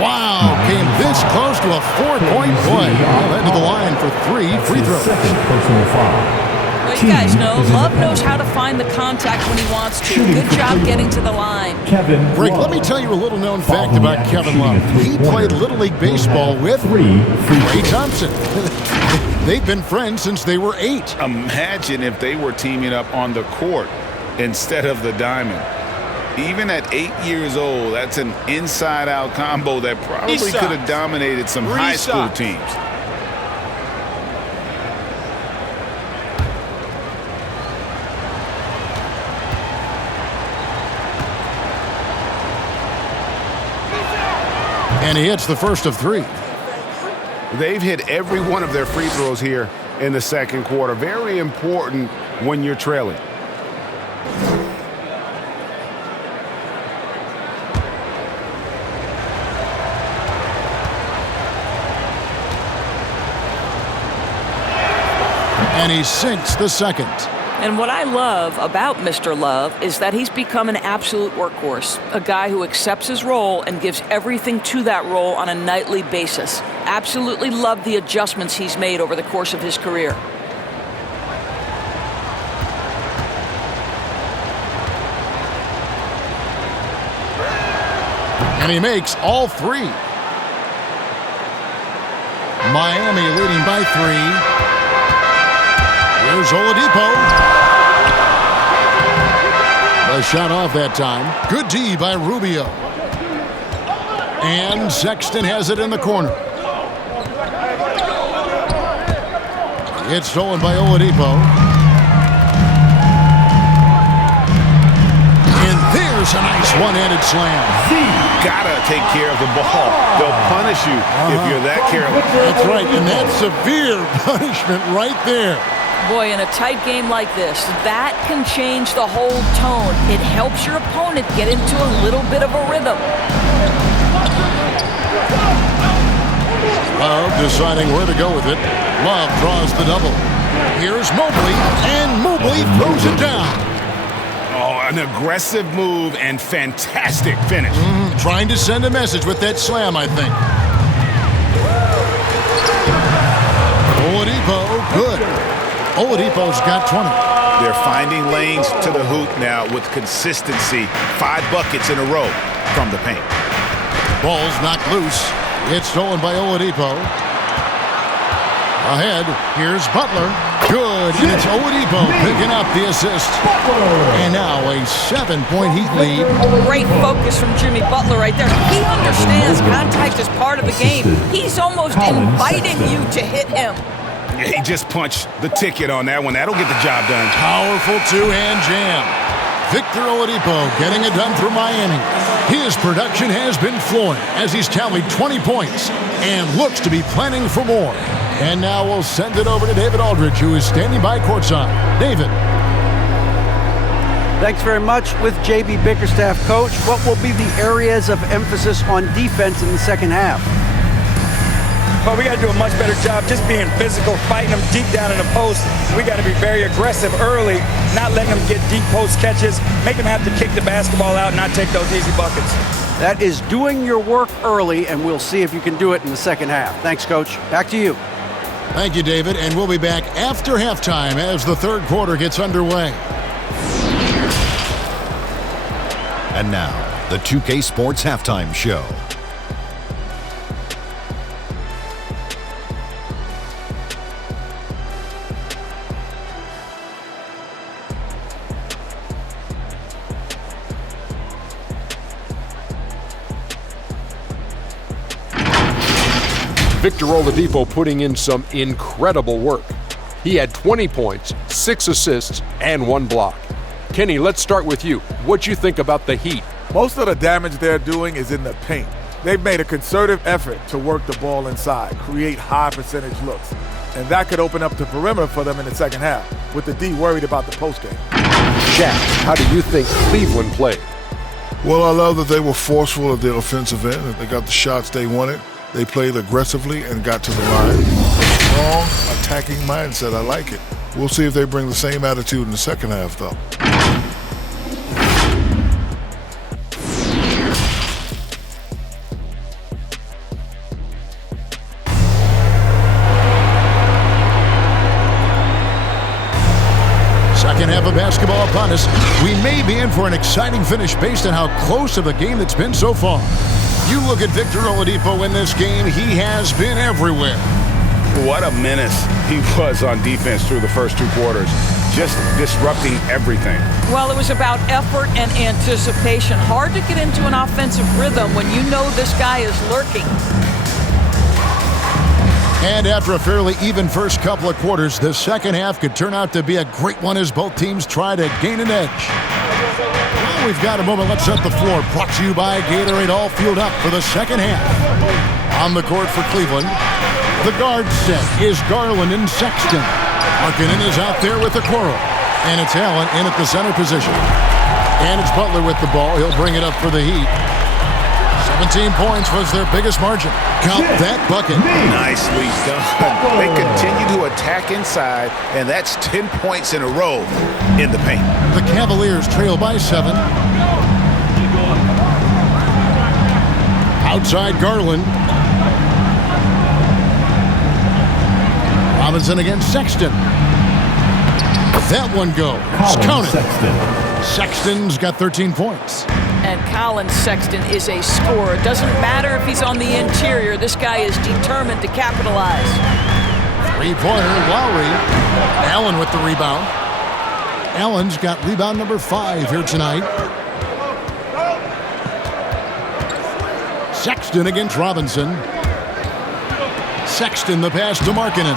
Wow, came this close to a 4-point play. He'll head to the line for 3 free throws. Second personal foul. Well, you guys know, Love knows how to find the contact when he wants to. Good job getting to the line. Kevin Greg, Love. let me tell you a little known fact about Kevin Love. He played Little League Baseball with Ray Thompson. They've been friends since they were 8. Imagine if they were teaming up on the court instead of the diamond. Even at 8 years old, that's an inside-out combo that probably could have dominated some high school teams. And he hits the first of 3. They've hit every one of their free throws here in the second quarter. Very important when you're trailing. And he sinks the second. And what I love about Mr. Love is that he's become an absolute workhorse, a guy who accepts his role and gives everything to that role on a nightly basis. Absolutely love the adjustments he's made over the course of his career. And he makes all three. Miami leading by 3. Here's Oladipo. The shot off that time. Good D by Rubio. And Sexton has it in the corner. It's stolen by Oladipo. And there's a nice one-handed slam. Gotta take care of the ball. They'll punish you if you're that careless. That's right, and that's severe punishment right there. Boy, in a tight game like this, that can change the whole tone. It helps your opponent get into a little bit of a rhythm. Love deciding where to go with it. Love draws the double. Here's Mobley, and Mobley throws it down. Oh, an aggressive move and fantastic finish. Trying to send a message with that slam, I think. Oladipo, good. Oladipo's got 20. They're finding lanes to the hoop now with consistency. 5 buckets in a row from the paint. Ball's knocked loose. It's stolen by Oladipo. Ahead, here's Butler. Good, and it's Oladipo picking up the assist. And now a 7-point Heat lead. Great focus from Jimmy Butler right there. He understands contact is part of the game. He's almost inviting you to hit him. He just punched the ticket on that one. That'll get the job done. Powerful two-hand jam. Victor Oladipo getting it done for Miami. His production has been flowing as he's tallied 20 points and looks to be planning for more. And now we'll send it over to David Aldridge, who is standing by courtside. David. Thanks very much. With J.B. Bickerstaff, Coach, what will be the areas of emphasis on defense in the second half? Well, we got to do a much better job just being physical, fighting them deep down in the post. We got to be very aggressive early, not letting them get deep post catches, make them have to kick the basketball out and not take those easy buckets. That is doing your work early, and we'll see if you can do it in the second half. Thanks, Coach. Back to you. Thank you, David, and we'll be back after halftime as the third quarter gets underway. And now, the 2K Sports Halftime Show. Victor Oladipo putting in some incredible work. He had 20 points, 6 assists, and 1 block. Kenny, let's start with you. What you think about the Heat? Most of the damage they're doing is in the paint. They've made a concerted effort to work the ball inside, create high percentage looks. And that could open up the perimeter for them in the second half, with the D worried about the postgame. Shaq, how do you think Cleveland played? Well, I love that they were forceful at the offensive end, that they got the shots they wanted. They played aggressively and got to the line. Strong, attacking mindset. I like it. We'll see if they bring the same attitude in the second half, though. Second half of basketball upon us. We may be in for an exciting finish based on how close of a game it's been so far. You look at Victor Oladipo in this game, he has been everywhere. What a menace he was on defense through the first 2 quarters, just disrupting everything. Well, it was about effort and anticipation. Hard to get into an offensive rhythm when you know this guy is lurking. And after a fairly even first couple of quarters, the second half could turn out to be a great one as both teams try to gain an edge. Well, we've got a moment. Let's set the floor. Brought to you by Gatorade, all fueled up for the second half. On the court for Cleveland, the guard set is Garland and Sexton. Markkanen is out there with the Okoro. And it's Allen in at the center position. And it's Butler with the ball. He'll bring it up for the Heat. 17 points was their biggest margin. Count that bucket. Nicely done. They continue to attack inside, and that's 10 points in a row in the paint. The Cavaliers trail by 7. Outside Garland. Robinson against Sexton. That one goes. Counted. Sexton's got 13 points. And Colin Sexton is a scorer. Doesn't matter if he's on the interior. This guy is determined to capitalize. Three-pointer, Lowry. Allen with the rebound. Allen's got rebound number 5 here tonight. Sexton against Robinson. Sexton the pass to Markkanen.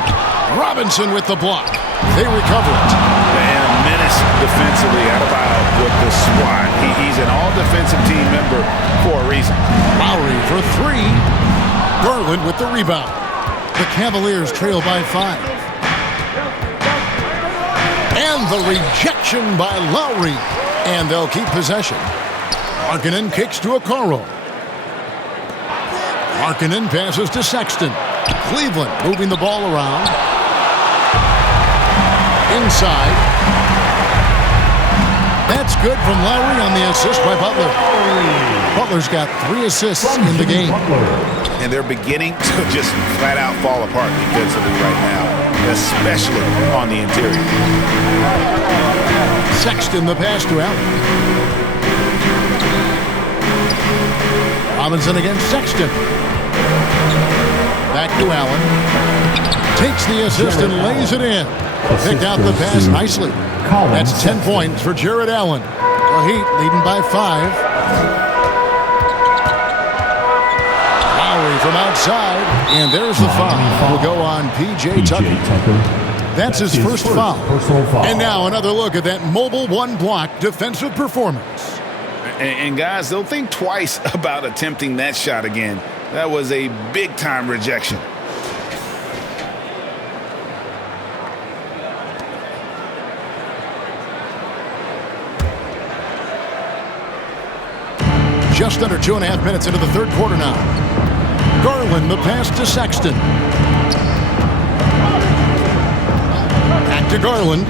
Robinson with the block. They recover it. And a menace defensively out of bounds with the swat. He's an all-defensive team member for a reason. Lowry for 3. Garland with the rebound. The Cavaliers trail by 5. And the rejection by Lowry. And they'll keep possession. Markkanen kicks to Okoro. Markkanen passes to Sexton. Cleveland moving the ball around. Inside. That's good from Lowry on the assist by Butler. Butler's got 3 assists in the game. And they're beginning to just flat out fall apart defensively right now, especially on the interior. Sexton the pass to Allen. Robinson against Sexton. Back to Allen. Takes the assist and lays it in. Picked out the pass nicely. That's 10 points for Jared Allen. The Heat leading by 5. Lowry from outside. And there's the foul. Will go on P.J. Tucker. That's his first foul. And now another look at that mobile one-block defensive performance. And guys, they'll think twice about attempting that shot again. That was a big-time rejection. Just under 2.5 minutes into the third quarter now. Garland the pass to Sexton. Back to Garland.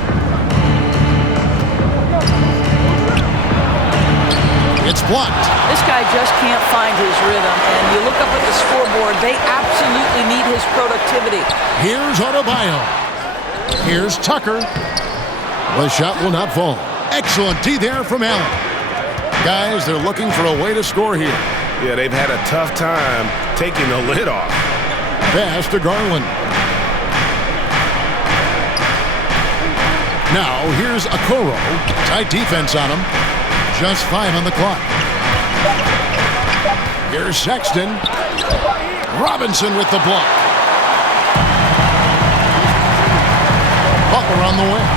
It's blocked. This guy just can't find his rhythm, and you look up at the scoreboard, they absolutely need his productivity. Here's Adebayo. Here's Tucker. The shot will not fall. Excellent D there from Allen. Guys, they're looking for a way to score here. Yeah, they've had a tough time taking the lid off. Pass to Garland. Now, here's Okoro. Tight defense on him. Just 5 on the clock. Here's Sexton. Robinson with the block. Butler on the wing.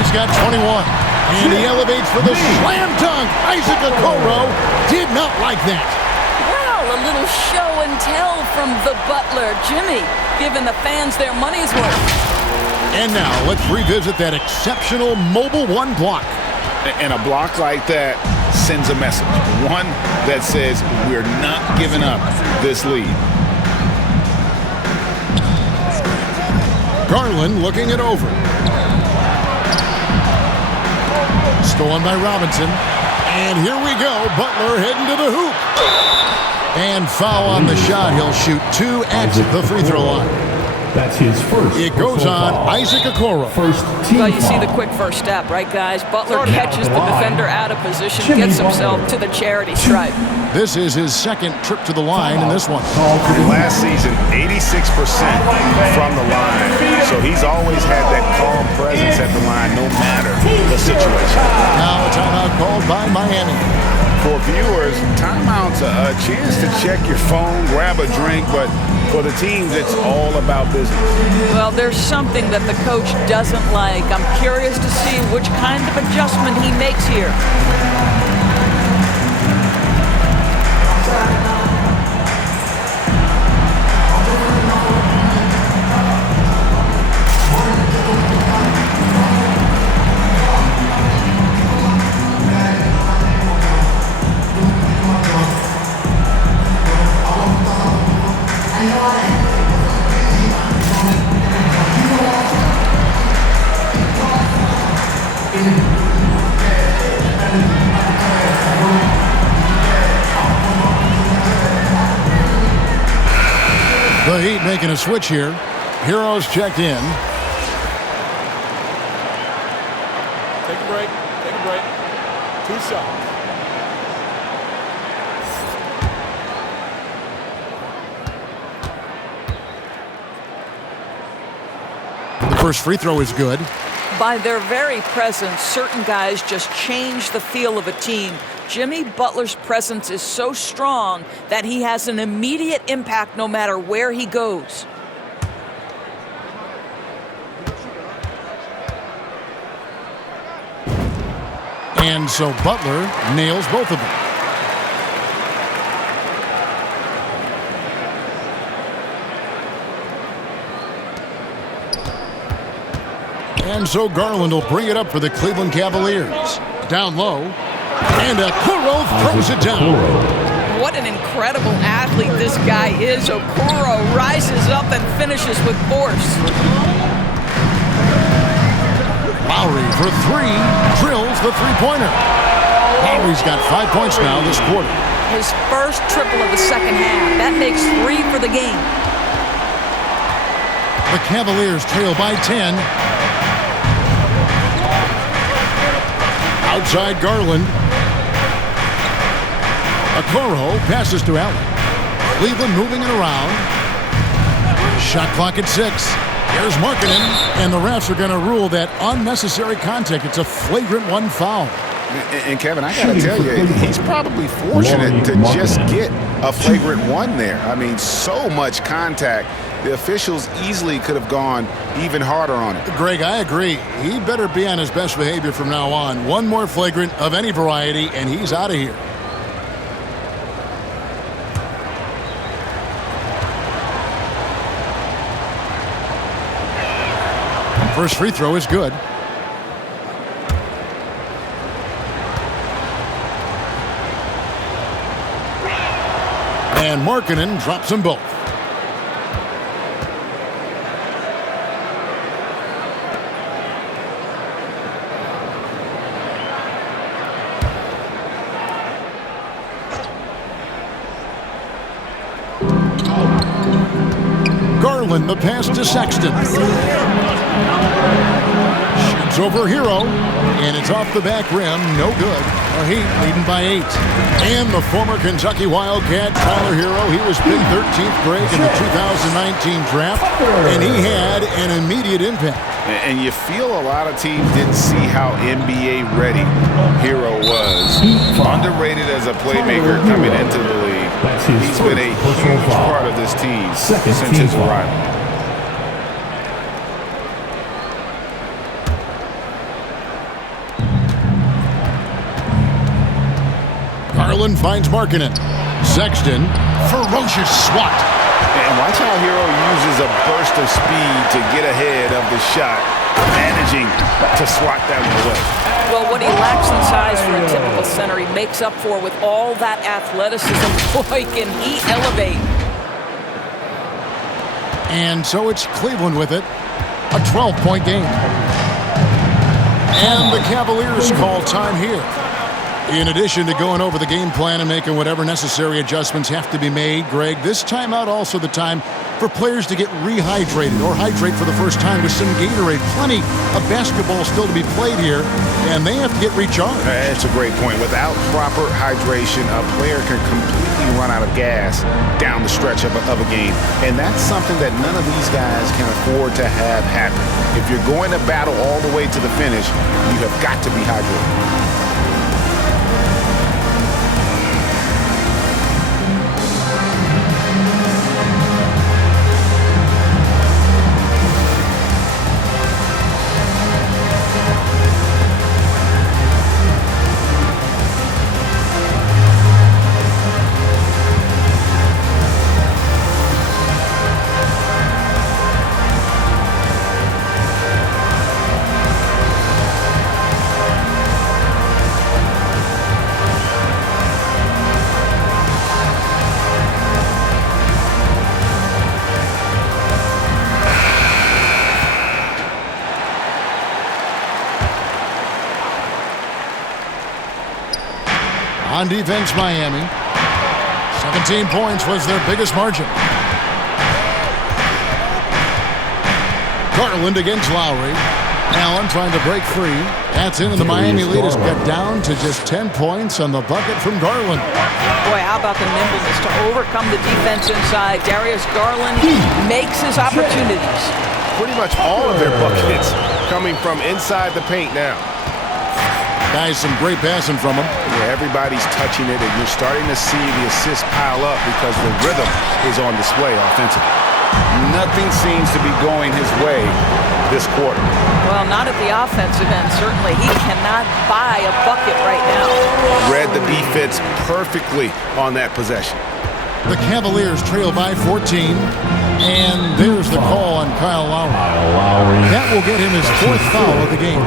He's got 21. And he elevates for the slam dunk. Isaac Okoro did not like that. Well, a little show and tell from the Butler. Jimmy, giving the fans their money's worth. And now let's revisit that exceptional mobile one block. And a block like that sends a message. One that says we're not giving up this lead. Garland looking it over. Stolen by Robinson. And here we go. Butler heading to the hoop. And foul on the shot. He'll shoot 2 at the free throw line. That's his first. It goes on Isaac Okoro. First team Well, you see foul. the quick first step, right, guys? Butler catches the defender out of position, gets himself to the charity stripe. This is his second trip to the line in this one. Last season, 86% from the line. So he's always had that calm presence at the line, no matter the situation. Now a timeout called by Miami. For viewers, timeout's a chance to check your phone, grab a drink, but for the teams, it's all about business. Well, there's something that the coach doesn't like. I'm curious to see which kind of adjustment he makes here. The Heat making a switch here. Heroes checked in. Take a break. Take a break. 2 shots. The first free throw is good. By their very presence, certain guys just change the feel of a team. Jimmy Butler's presence is so strong that he has an immediate impact no matter where he goes. And so Butler nails both of them. And so Garland will bring it up for the Cleveland Cavaliers. Down low. And Okoro throws it down. What an incredible athlete this guy is. Okoro rises up and finishes with force. Lowry for 3. Drills the three-pointer. Lowry's got 5 points now this quarter. His first triple of the second half. That makes 3 for the game. The Cavaliers trail by 10. Outside Garland. Okoro passes to Allen. Cleveland moving it around. Shot clock at 6. Here's Markkanen, and the refs are going to rule that unnecessary contact. It's a flagrant 1 foul. And Kevin, I got to tell you, he's probably fortunate to just get a flagrant 1 there. I mean, so much contact. The officials easily could have gone even harder on it. Greg, I agree. He better be on his best behavior from now on. 1 more flagrant of any variety, and he's out of here. First free throw is good. And Markkanen drops them both. Garland, the pass to Sexton. Shoots over Hero, and it's off the back rim. No good. The Heat leading by 8. And the former Kentucky Wildcat, Tyler Hero, he was picked 13th grade in the 2019 draft, and he had an immediate impact. And you feel a lot of teams didn't see how NBA ready Hero was. Underrated as a playmaker coming into the league. He's been a huge part of this team since his arrival. Garland finds Markkanen. Sexton, ferocious swat. And watch how Hero uses a burst of speed to get ahead of the shot, managing to swat that one away. Well, what he lacks in size for a typical center, he makes up for with all that athleticism. Boy, can he elevate. And so it's Cleveland with it. A 12-point game. And the Cavaliers call time here. In addition to going over the game plan and making whatever necessary adjustments have to be made, Greg, this timeout also the time for players to get rehydrated or hydrate for the first time with some Gatorade. Plenty of basketball still to be played here, and they have to get recharged. That's a great point. Without proper hydration, a player can completely run out of gas down the stretch of a game. And that's something that none of these guys can afford to have happen. If you're going to battle all the way to the finish, you have got to be hydrated. On defense, Miami. 17 points was their biggest margin. Garland against Lowry. Allen trying to break free. That's in, and the Miami lead is cut down to just 10 points on the bucket from Garland. Boy, how about the nimbleness to overcome the defense inside. Darius Garland makes his opportunities. Pretty much all of their buckets coming from inside the paint now. Guys, some great passing from him. Yeah, everybody's touching it, and you're starting to see the assists pile up because the rhythm is on display offensively. Nothing seems to be going his way this quarter. Well, not at the offensive end, certainly. He cannot buy a bucket right now. Read the defense perfectly on that possession. The Cavaliers trail by 14, and there's the call on Kyle Lowry. That will get him his fourth foul of the game.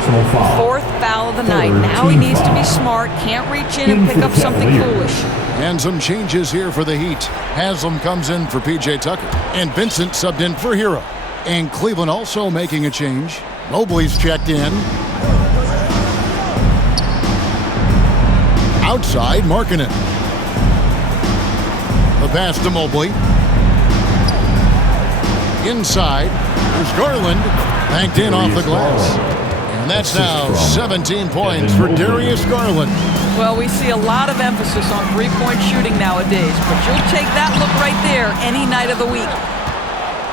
Fourth foul of the night. Now he needs to be smart, can't reach in and pick up something foolish. And some changes here for the Heat. Haslam comes in for P.J. Tucker, and Vincent subbed in for Hero. And Cleveland also making a change. Mobley's checked in. Outside, Markkanen. The pass to Mobley. Inside, there's Garland. Banked in off the glass. And that's now 17 points for Darius Garland. Well, we see a lot of emphasis on three-point shooting nowadays, but you'll take that look right there any night of the week.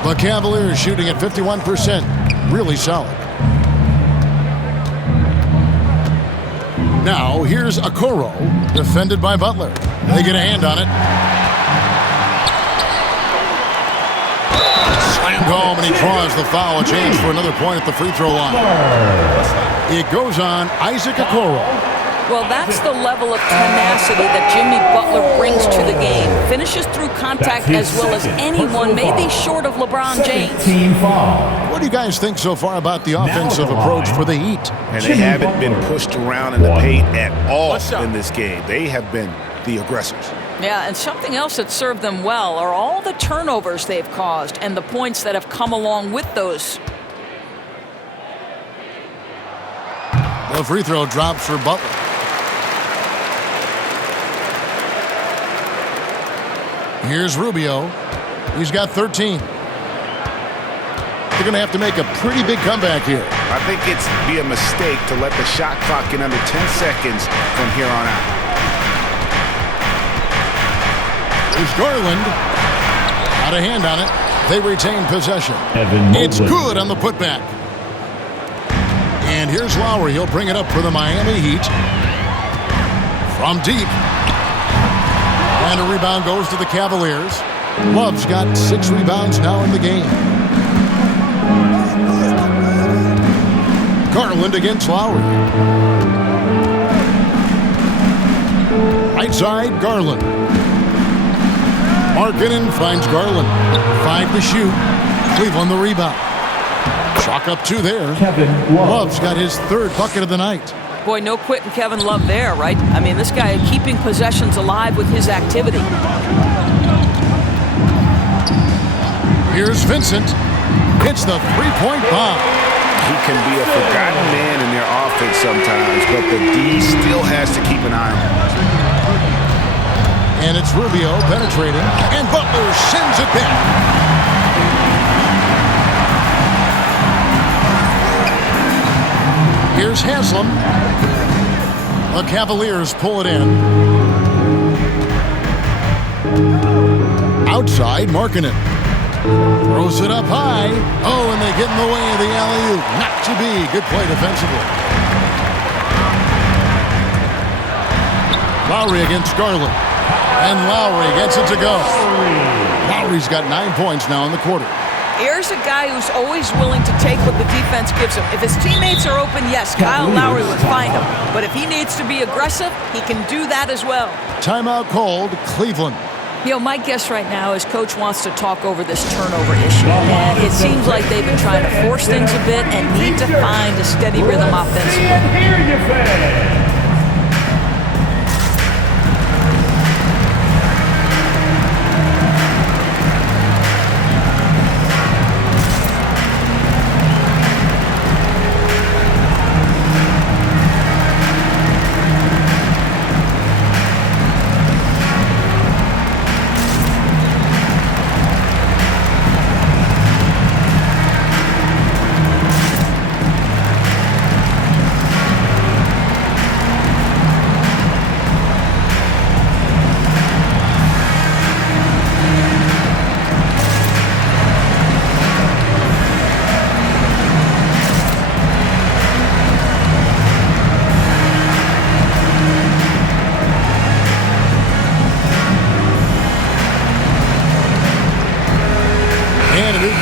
The Cavaliers shooting at 51%. Really solid. Now, here's Okoro, defended by Butler. They get a hand on it. Slammed home, and he draws the foul. A chance for another point at the free throw line. It goes on Isaac Okoro. Well, that's the level of tenacity that Jimmy Butler brings to the game. Finishes through contact as well as anyone, maybe short of LeBron James. What do you guys think so far about the offensive approach for the Heat? And they haven't been pushed around in the paint at all in this game. They have been the aggressors. Yeah, and something else that served them well are all the turnovers they've caused and the points that have come along with those. The free throw drops for Butler. Here's Rubio. He's got 13. They're going to have to make a pretty big comeback here. I think it's be a mistake to let the shot clock get under 10 seconds from here on out. There's Garland. Got a hand on it. They retain possession. It's good on the putback. And here's Lowry. He'll bring it up for the Miami Heat. From deep. And a rebound goes to the Cavaliers. Love's got 6 rebounds now in the game. Garland against Lowry. Right side, Garland. Markkanen finds Garland. 5 to shoot. Cleveland the rebound. Chalk up 2 there. Love's got his 3rd bucket of the night. Boy, no quitting Kevin Love there, right? I mean, this guy keeping possessions alive with his activity. Here's Vincent. Hits the 3-point bomb. He can be a forgotten man in their offense sometimes, but the D still has to keep an eye on him. And it's Rubio penetrating, and Butler sends it back. Here's Haslam. The Cavaliers pull it in. Outside, Markkanen. Throws it up high. Oh, and they get in the way of the alley-oop. Not to be. Good play defensively. Lowry against Garland. And Lowry gets it to go. Lowry's got 9 points now in the quarter. Here's a guy who's always willing to take what the defense gives him. If his teammates are open, yes, Kyle Lowry would find him. But if he needs to be aggressive, he can do that as well. Timeout called, Cleveland. You know, my guess right now is Coach wants to talk over this turnover issue. And it seems like they've been trying to force things a bit and need to find a steady rhythm offensively.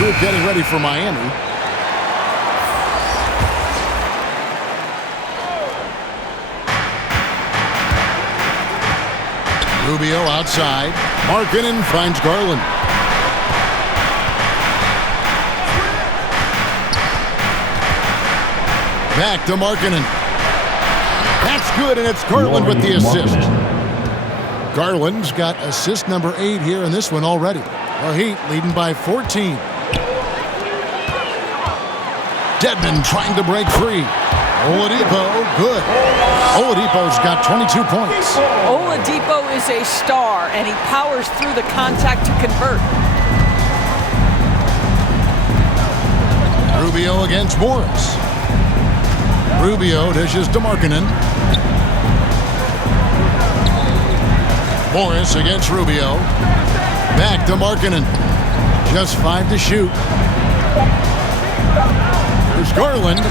group getting ready for Miami. Rubio outside. Markkanen finds Garland. Back to Markkanen. That's good, and it's Garland with the assist. Garland's got assist number 8 here in this one already. The Heat leading by 14. Dedmon trying to break free. Oladipo, good. Oladipo's got 22 points. Oladipo is a star, and he powers through the contact to convert. Rubio against Morris. Rubio dishes to Markkanen. Morris against Rubio. Back to Markkanen. Just 5 to shoot. Here's Garland.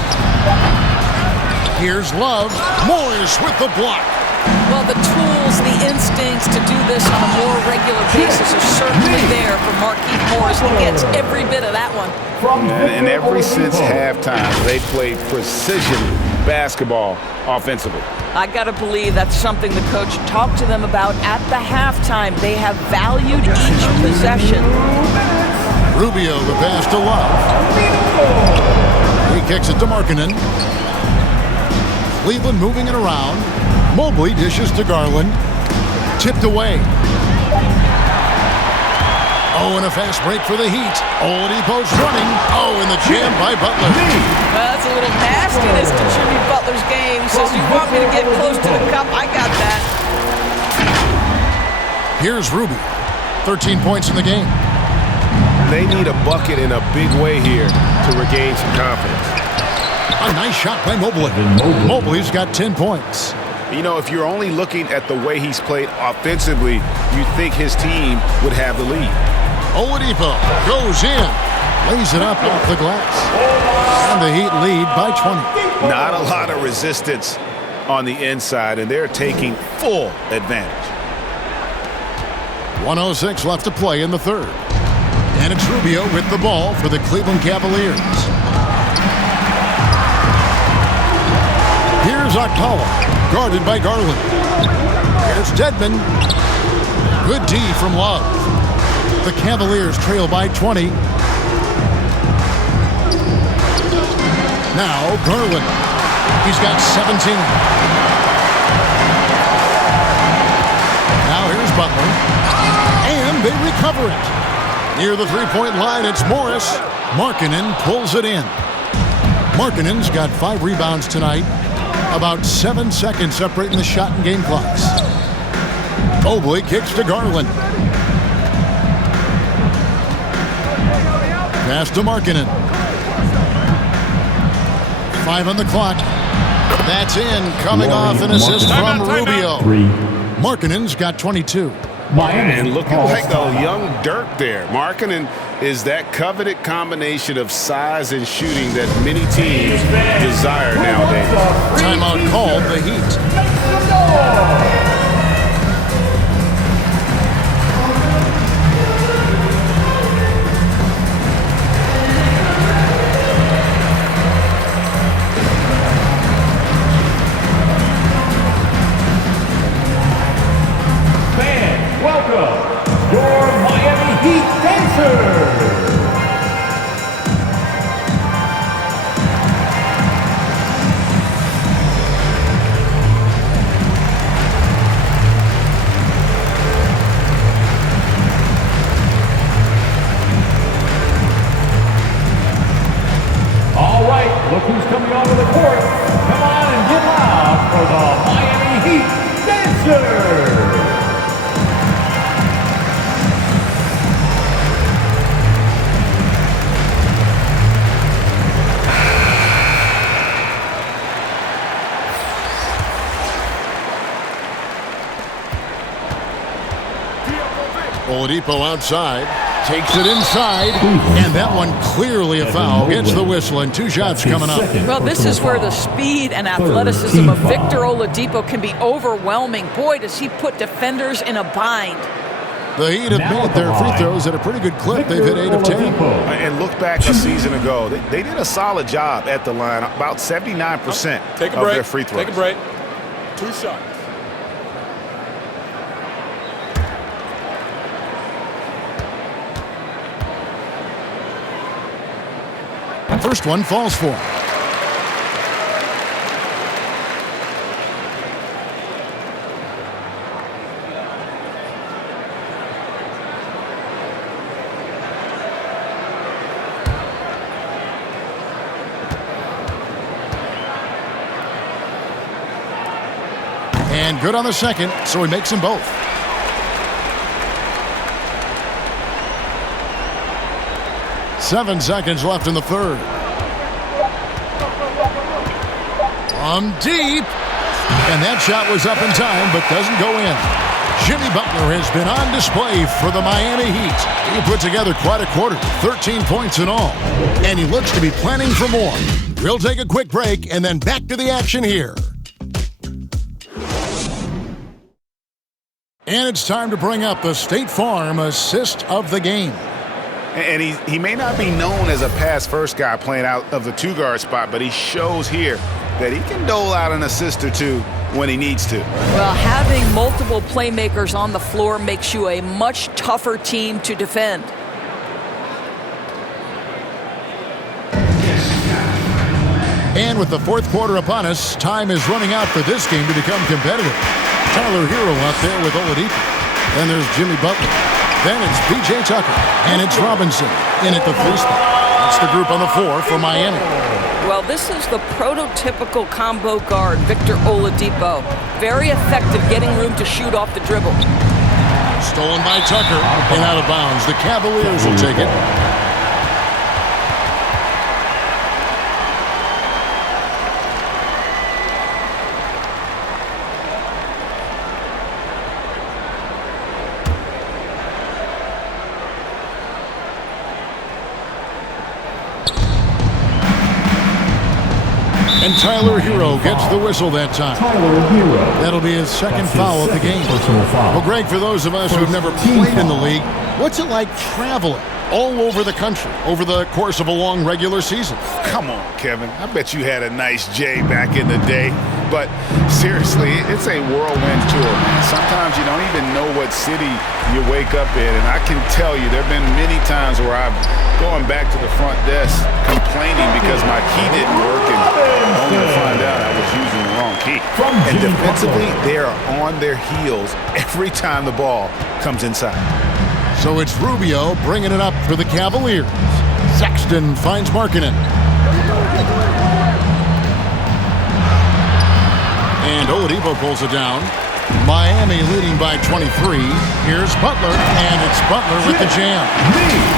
Here's Love. Morris with the block. Well, the tools, the instincts to do this on a more regular basis are certainly there for Markieff Morris. He gets every bit of that one. And ever since halftime, they played precision basketball offensively. I got to believe that's something the coach talked to them about at the halftime. They have valued each possession. Rubio, the pass to Love. He kicks it to Markkanen. Cleveland moving it around. Mobley dishes to Garland. Tipped away. Oh, and a fast break for the Heat. Oladipo's running. Oh, and the jam by Butler. Well, that's a little nastiness to Jimmy Butler's game. He says, you want me to get close to the cup? I got that. Here's Rubio. 13 points in the game. They need a bucket in a big way here to regain some confidence. A nice shot by Mobley. Mobley's got 10 points. You know, if you're only looking at the way he's played offensively, you'd think his team would have the lead. Oladipo goes in. Lays it up off the glass. And the Heat lead by 20. Not a lot of resistance on the inside, and they're taking full advantage. 1:06 left to play in the third. And it's Rubio with the ball for the Cleveland Cavaliers. Here's Alcala, guarded by Garland. Here's Dedmon. Good D from Love. The Cavaliers trail by 20. Now Garland. He's got 17. Now here's Butler. And they recover it. Near the three-point line, it's Morris. Markkanen pulls it in. Markkanen's got 5 rebounds tonight. About 7 seconds separating the shot and game clocks. Mobley kicks to Garland. Pass to Markkanen. 5 on the clock. That's in. Coming off an assist from Rubio. Markkanen's got 22. And looking like a young Dirk there. Markkanen is that coveted combination of size and shooting that many teams desire nowadays. Timeout called the Heat. Look who's coming onto the court. Come on and get loud for the Miami Heat Dancers. Oladipo outside. Takes it inside, and that one clearly a foul. Gets the whistle, and 2 shots coming up. Well, this is where the speed and athleticism of Victor Oladipo can be overwhelming. Boy, does he put defenders in a bind. The Heat have made their free throws at a pretty good clip. They've hit 8 of 10. And look back a season ago. They did a solid job at the line, about 79% of their free throws. Take a break. 2 shots. First one falls for him. And good on the second, so he makes them both. Seven seconds left in the third. From deep. And that shot was up in time, but doesn't go in. Jimmy Butler has been on display for the Miami Heat. He put together quite a quarter, 13 points in all. And he looks to be planning for more. We'll take a quick break and then back to the action here. And it's time to bring up the State Farm assist of the game. And he may not be known as a pass-first guy playing out of the two-guard spot, but he shows here that he can dole out an assist or two when he needs to. Well, having multiple playmakers on the floor makes you a much tougher team to defend. And with the fourth quarter upon us, time is running out for this game to become competitive. Tyler Hero out there with Oladipo. Then there's Jimmy Butler. Then it's P.J. Tucker. And it's Robinson in at the 3 spot. That's the group on the floor for Miami. Well, this is the prototypical combo guard, Victor Oladipo. Very effective getting room to shoot off the dribble. Stolen by Tucker and out of bounds. The Cavaliers will take it. And Tyler Hero gets the whistle that time. That'll be his second foul of the game. Well, Greg, for those of us who've never played in the league, what's it like traveling all over the country over the course of a long regular season? Come on, Kevin. I bet you had a nice J back in the day. But seriously, it's a whirlwind tour. Sometimes you don't even know what city you wake up in. And I can tell you there have been many times where I've gone back to the front desk complaining because my key didn't work and only to find out I was using the wrong key. And defensively, they are on their heels every time the ball comes inside. So it's Rubio bringing it up for the Cavaliers. Sexton finds Markkanen. And Oladipo pulls it down. Miami leading by 23. Here's Butler, and it's Butler with the jam.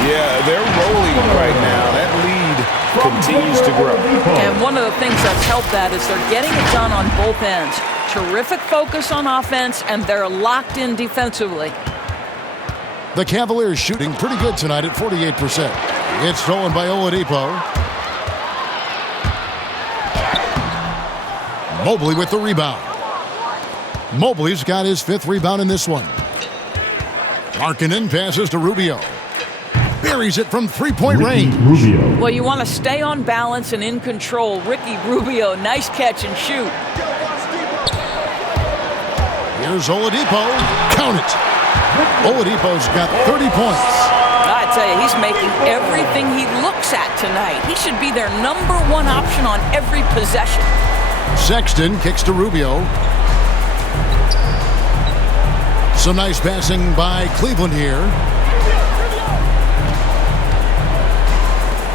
Yeah, they're rolling right now. That lead continues to grow. And one of the things that's helped that is they're getting it done on both ends. Terrific focus on offense, and they're locked in defensively. The Cavaliers shooting pretty good tonight at 48%. It's stolen by Oladipo. Mobley with the rebound. Mobley's got his 5th rebound in this one. Markkanen passes to Rubio. Buries it from three-point range. Well, you want to stay on balance and in control. Ricky Rubio, nice catch and shoot. Here's Oladipo. Count it. Oladipo's got 30 points. I tell you, he's making everything he looks at tonight. He should be their #1 option on every possession. Sexton kicks to Rubio. Some nice passing by Cleveland here.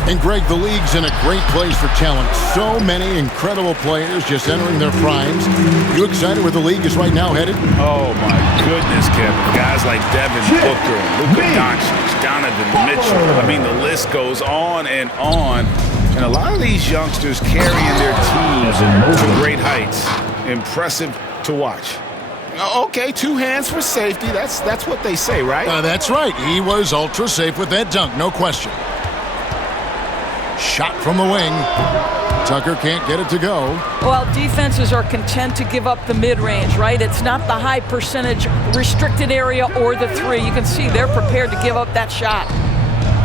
And Greg, the league's in a great place for talent. So many incredible players just entering their primes. You excited where the league is right now headed? Oh, my goodness, Kevin. Guys like Devin Booker, Luka Doncic, Donovan Mitchell. I mean, the list goes on and on. And a lot of these youngsters carrying their teams to great heights. Impressive to watch. Okay, 2 hands for safety. That's what they say, right? That's right. He was ultra safe with that dunk, no question. Shot from the wing. Tucker can't get it to go. Well, defenses are content to give up the mid-range, right? It's not the high percentage restricted area or the three. You can see they're prepared to give up that shot.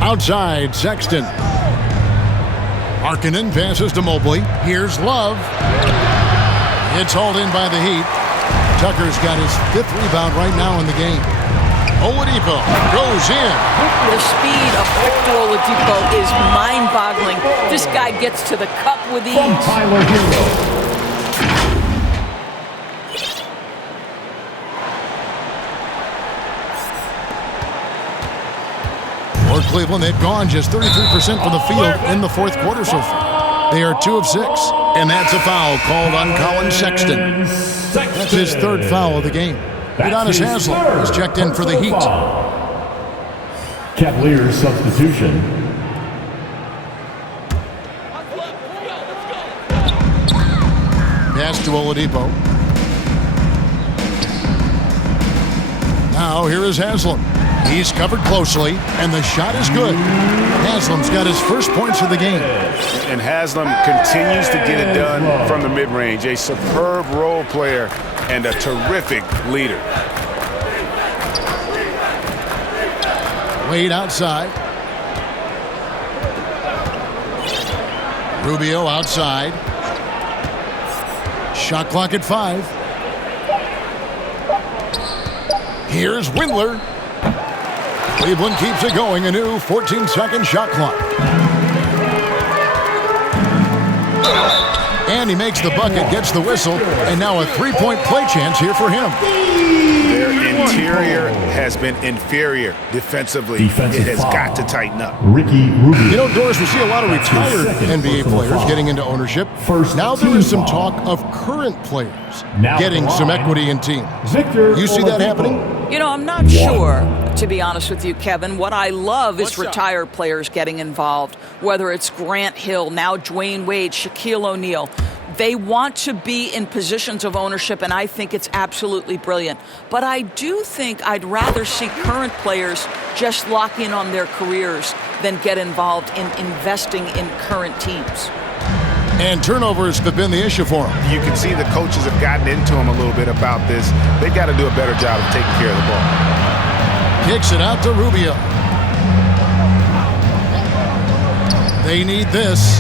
Outside, Sexton. Markkanen passes to Mobley. Here's Love. It's hauled in by the Heat. Tucker's got his 5th rebound right now in the game. Oladipo goes in. The speed of Victor Oladipo is mind-boggling. This guy gets to the cup with ease. For Cleveland, they've gone just 33% from the field in the 4th quarter so far. They are 2 of 6, and that's a foul called on Colin Sexton. That's his 3rd foul of the game. Udonis Haslem is checked in for the Heat. Cavaliers substitution. Pass to Oladipo. Now here is Haslem. He's covered closely, and the shot is good. Haslem's got his first points of the game. And Haslem continues to get it done from the mid-range. A superb role player and a terrific leader. Wade outside. Rubio outside. Shot clock at 5. Here's Windler. Cleveland keeps it going. A new 14-second shot clock. And he makes the bucket, gets the whistle, and now a 3-point play chance here for him. Their interior has been inferior defensively. It has got to tighten up. Ricky Rubio. You know, Doris, we see a lot of retired NBA players getting into ownership. Now there is some talk of current players getting some equity in teams. You see that happening? You know, I'm not sure, to be honest with you, Kevin. What I love is retired players getting involved, whether it's Grant Hill, now Dwayne Wade, Shaquille O'Neal. They want to be in positions of ownership, and I think it's absolutely brilliant. But I do think I'd rather see current players just lock in on their careers than get involved in investing in current teams. And turnovers have been the issue for him. You can see the coaches have gotten into him a little bit about this. They've got to do a better job of taking care of the ball. Kicks it out to Rubio. They need this.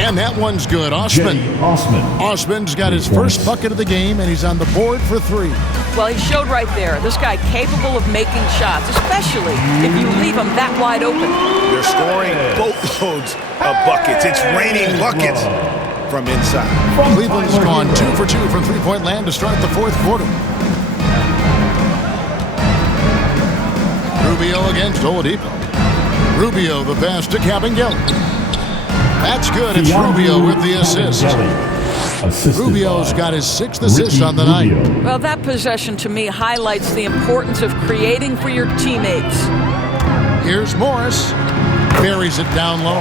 And that one's good. Osman. Osman's got his first bucket of the game, and he's on the board for 3. Well, he showed right there. This guy capable of making shots, especially if you leave him that wide open. They're scoring boatloads of buckets. It's raining buckets from inside. Cleveland's gone 2 for 2 from three-point land to start the 4th quarter. Rubio against Oladipo. Rubio the pass to Kabengele. That's good. It's Rubio with the assist. Rubio's got his 6th assist on the night. Well, that possession to me highlights the importance of creating for your teammates. Here's Morris. Buries it down low.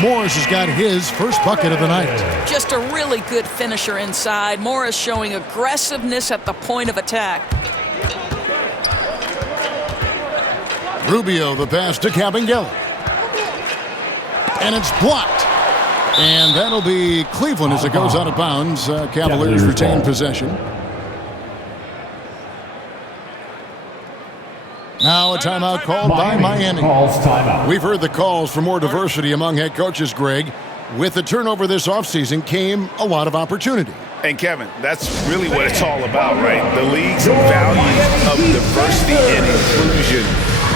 Morris has got his first bucket of the night. Just a really good finisher inside. Morris showing aggressiveness at the point of attack. Rubio the pass to Kabengele. And it's blocked. And that'll be Cleveland as it goes out of bounds. Cavaliers retain possession. Now a timeout called by Miami. We've heard the calls for more diversity among head coaches, Greg. With the turnover this offseason came a lot of opportunity. And Kevin, that's really what it's all about, right? The league's values of diversity and inclusion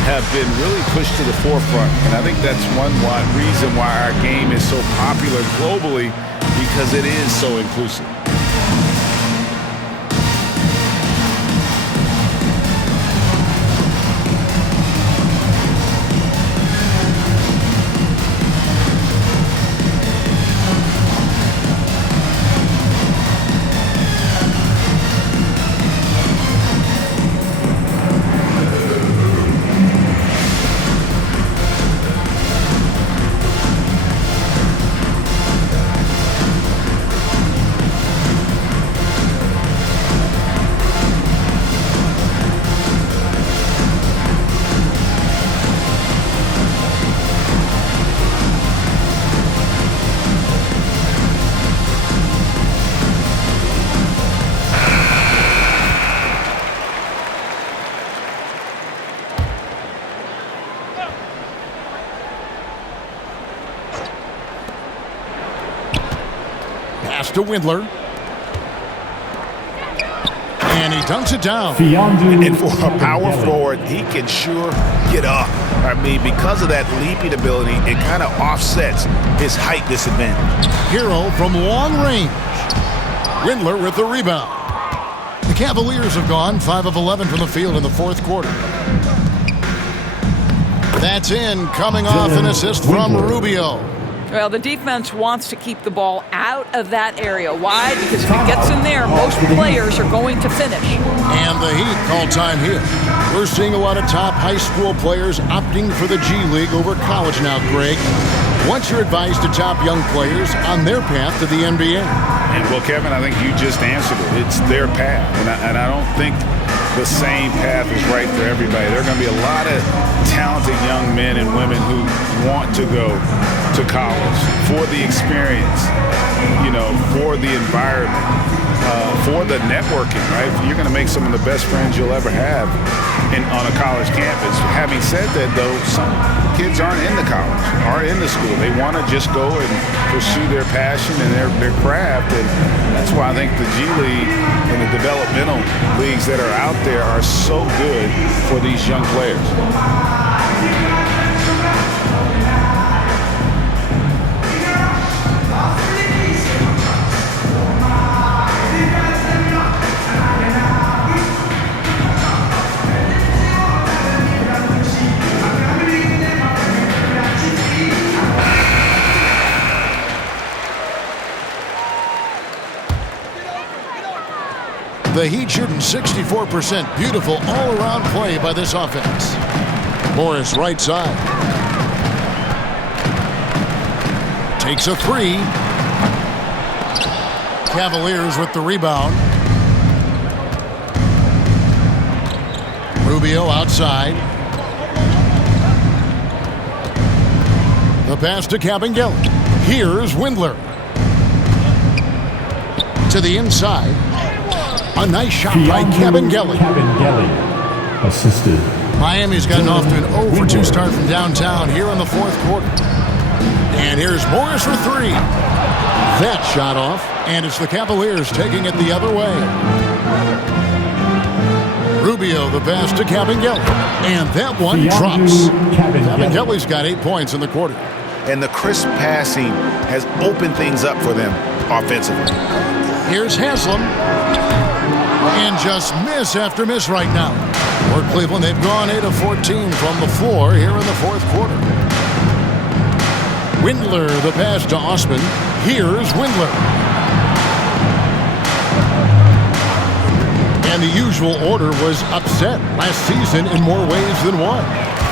have been really pushed to the forefront. And I think that's one reason why our game is so popular globally, because it is so inclusive. pass to Windler. And he dunks it down. And for a power forward, he can sure get up. I mean, because of that leaping ability, it kind of offsets his height disadvantage. Hero from long range. Windler with the rebound. The Cavaliers have gone 5 of 11 from the field in the fourth quarter. That's in, coming off an assist from Rubio. Well, the defense wants to keep the ball out of that area. Why? Because if it gets in there, most players are going to finish. And the Heat call time here. We're seeing a lot of top high school players opting for the G League over college now, Greg. What's your advice to top young players on their path to the NBA? And well, Kevin, I think you just answered it. It's their path. And I don't think the same path is right for everybody. There are going to be a lot of talented young men and women who want to go to college for the experience, for the environment, for the networking, right? You're going to make some of the best friends you'll ever have on a college campus. Having said that, though, some kids aren't in the college, aren't in the school. They want to just go and pursue their passion and their craft, and that's why I think the G League and the developmental leagues that are out there are so good for these young players. The Heat shooting 64%. Beautiful all-around play by this offense. Morris right side. Takes a three. Cavaliers with the rebound. Rubio outside. The pass to Kabengele. Here's Windler. To the inside. A nice shot by Kabengele. Assisted. Miami's gotten off to an 0-for-2 start from downtown here in the fourth quarter. And here's Morris for three. That shot off, and it's the Cavaliers taking it the other way. Rubio, the pass to Kabengele. And that one drops. Kabengele's got 8 points in the quarter. And the crisp passing has opened things up for them offensively. Here's Haslam. And just miss after miss right now. For Cleveland, they've gone 8 of 14 from the floor here in the fourth quarter. Windler, the pass to Osman. Here's Windler. And the usual order was upset last season in more ways than one.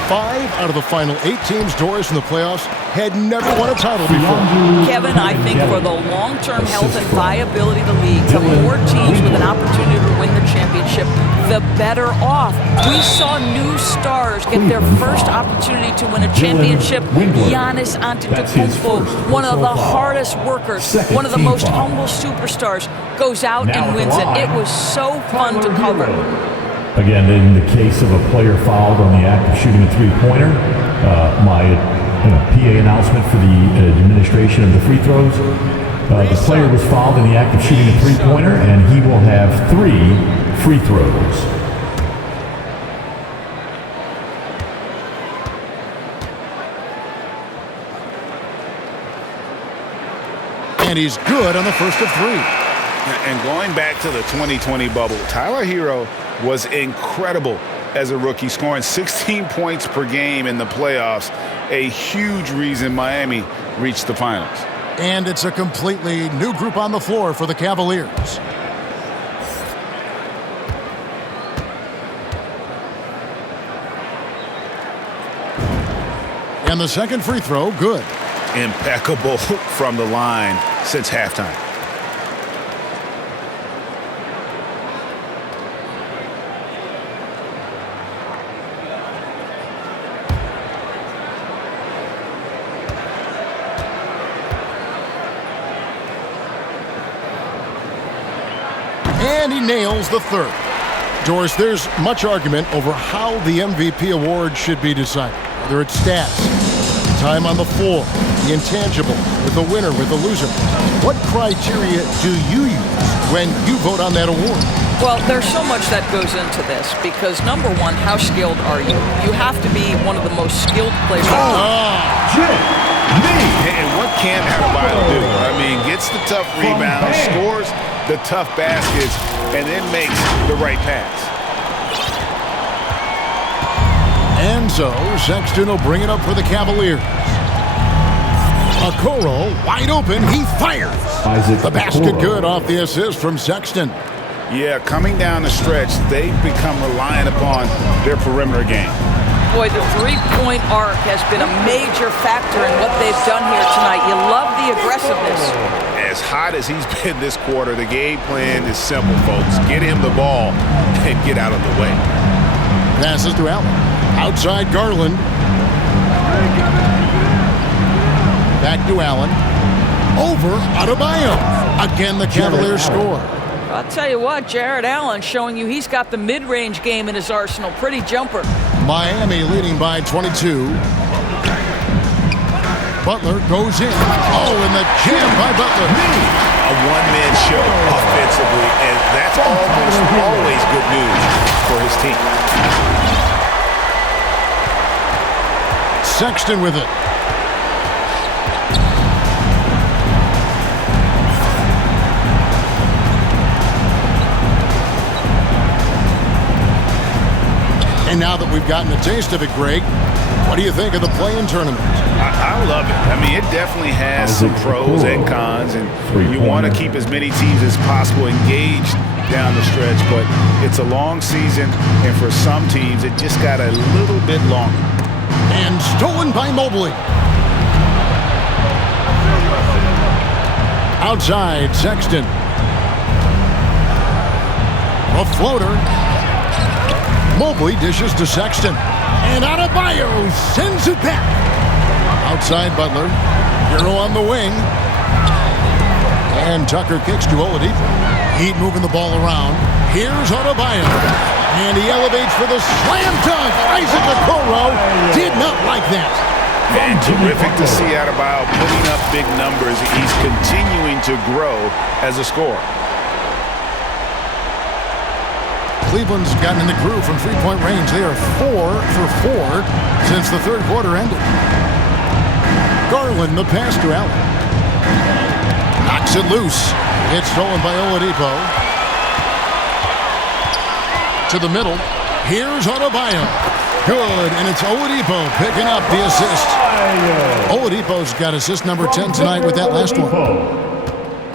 5 out of the final 8 teams, Doris, in the playoffs had never won a title before. Kevin, I think for the long-term health and viability of the league, the more teams with an opportunity to win the championship, the better off. We saw new stars get their first opportunity to win a championship. Giannis Antetokounmpo, one of the hardest workers, one of the most humble superstars, goes out and wins it. It was so fun to cover. Again, in the case of a player fouled on the act of shooting a three-pointer, my PA announcement for the administration of the free throws, the player was fouled in the act of shooting a three-pointer, and he will have 3 free throws. And he's good on the first of 3. And going back to the 2020 bubble, Tyler Hero was incredible as a rookie, scoring 16 points per game in the playoffs, a huge reason Miami reached the finals. And it's a completely new group on the floor for the Cavaliers. And the second free throw, good. Impeccable from the line since halftime. And he nails the third. Doris, there's much argument over how the MVP award should be decided, whether it's stats, time on the floor, the intangible, with the winner, with the loser. What criteria do you use when you vote on that award? Well, there's so much that goes into this because, number one, how skilled are you? You have to be one of the most skilled players. And what can Adebayo do? I mean, gets the tough rebound, scores the tough baskets, and then makes the right pass. And so, Sexton will bring it up for the Cavaliers. Okoro, wide open, he fires. The basket good off the assist from Sexton. Yeah, coming down the stretch, they've become reliant upon their perimeter game. Boy, the three-point arc has been a major factor in what they've done here tonight. You love the aggressiveness. As hot as he's been this quarter, the game plan is simple, folks. Get him the ball and get out of the way. Passes to Allen. Outside Garland. Back to Allen. Over Adebayo. Again, the Cavaliers score. I'll tell you what, Jared Allen showing you he's got the mid-range game in his arsenal. Pretty jumper. Miami leading by 22. Butler goes in. Oh, and the jam by Butler. A one-man show offensively, and that's almost always good news for his team. Sexton with it. And now that we've gotten a taste of it, Greg, what do you think of the play-in tournament? I love it. I mean, it definitely has some pros and cons, and you want to keep as many teams as possible engaged down the stretch, but it's a long season, and for some teams, it just got a little bit longer. And stolen by Mobley. Outside, Sexton. A floater. Mobley dishes to Sexton. And Adebayo sends it back. Outside Butler. Hero on the wing. And Tucker kicks to Oladipo. Heat moving the ball around. Here's Adebayo. And he elevates for the slam dunk. Isaac Okoro did not like that. And terrific to see Adebayo putting up big numbers. He's continuing to grow as a scorer. Cleveland's gotten in the groove from three-point range. They are 4 for 4 since the third quarter ended. Garland, the pass to Allen. Knocks it loose. It's stolen by Oladipo. To the middle. Here's Adebayo. Good, and it's Oladipo picking up the assist. Oladipo's got assist number 10 tonight with that last one.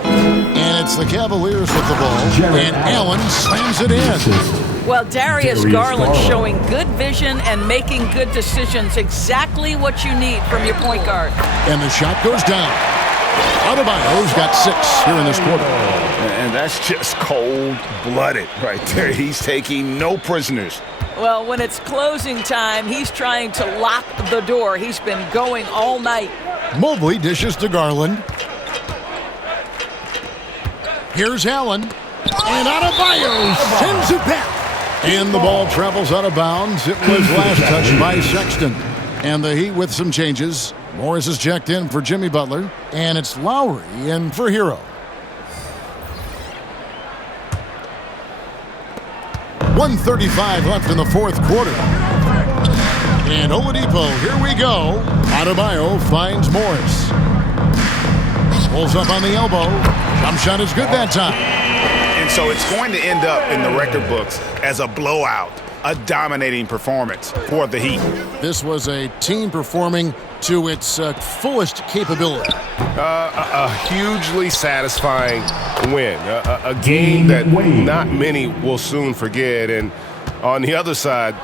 And it's the Cavaliers with the ball, and Allen slams it in. Well, Darius Garland showing good vision and making good decisions. Exactly what you need from your point guard. And the shot goes down. Adebayo's got 6 here in this quarter. And that's just cold-blooded right there. He's taking no prisoners. Well, when it's closing time, he's trying to lock the door. He's been going all night. Mobley dishes to Garland. Here's Allen. And Adebayo sends it back. And the ball travels out of bounds. It was last touched by Sexton. And the Heat with some changes. Morris is checked in for Jimmy Butler. And it's Lowry in for Hero. 1:35 left in the fourth quarter. And Oladipo, here we go. Adebayo finds Morris. Pulls up on the elbow. Jump shot is good that time. And so it's going to end up in the record books as a blowout, a dominating performance for the Heat. This was a team performing to its fullest capability. A hugely satisfying win. A game that not many will soon forget. And on the other side,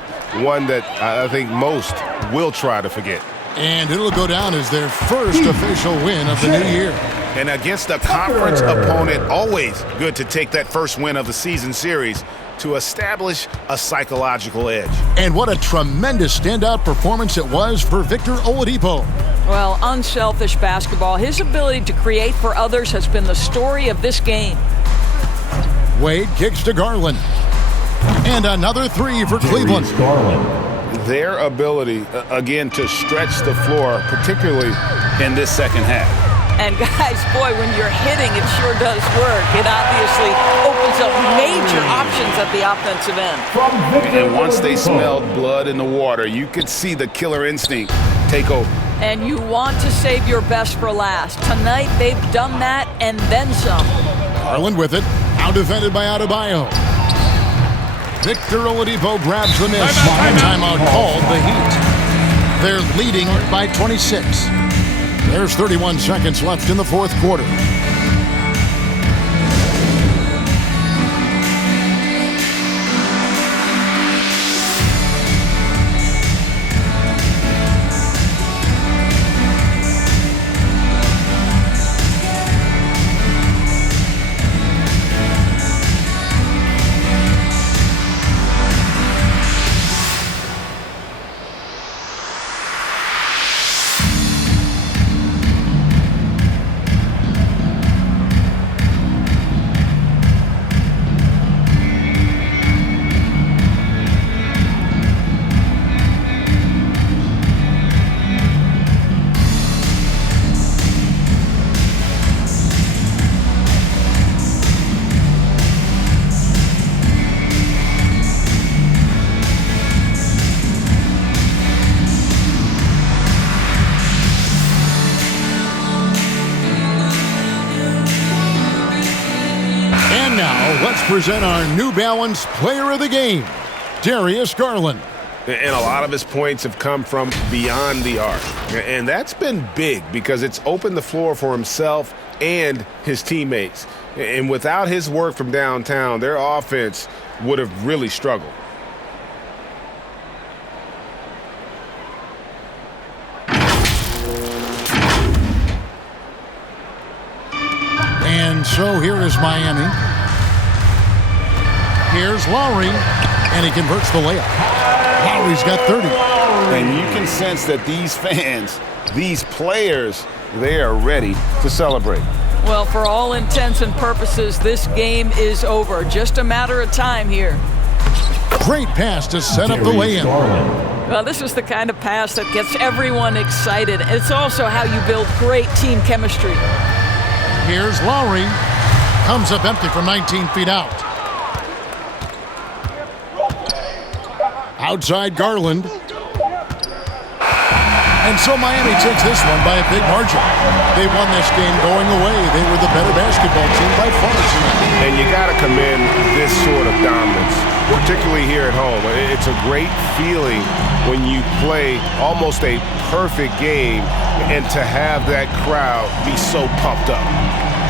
one that I think most will try to forget. And it'll go down as their first official win of the new year. And against a conference opponent, always good to take that first win of the season series to establish a psychological edge. And what a tremendous standout performance it was for Victor Oladipo. Well, unselfish basketball. His ability to create for others has been the story of this game. Wade kicks to Garland. And another 3 for Cleveland. Garland their ability, again, to stretch the floor, particularly in this second half. And guys, boy, when you're hitting, it sure does work. It obviously opens up major options at the offensive end. And once they smelled blood in the water, you could see the killer instinct take over. And you want to save your best for last. Tonight, they've done that and then some. Garland with it. Now defended by Adebayo. Victor Oladipo grabs the miss. Timeout called the Heat. They're leading by 26. There's 31 seconds left in the fourth quarter. Let's present our New Balance Player of the Game, Darius Garland. And a lot of his points have come from beyond the arc. And that's been big because it's opened the floor for himself and his teammates. And without his work from downtown, their offense would have really struggled. And so here is Miami. Here's Lowry, and he converts the layup. Lowry's got 30. And you can sense that these fans, these players, they are ready to celebrate. Well, for all intents and purposes, this game is over. Just a matter of time here. Great pass to set up the lay-in. Well, this is the kind of pass that gets everyone excited. It's also how you build great team chemistry. Here's Lowry. Comes up empty from 19 feet out. Outside Garland. And so Miami takes this one by a big margin. They won this game going away. They were the better basketball team by far tonight. And you got to commend this sort of dominance, particularly here at home. It's a great feeling when you play almost a perfect game and to have that crowd be so pumped up.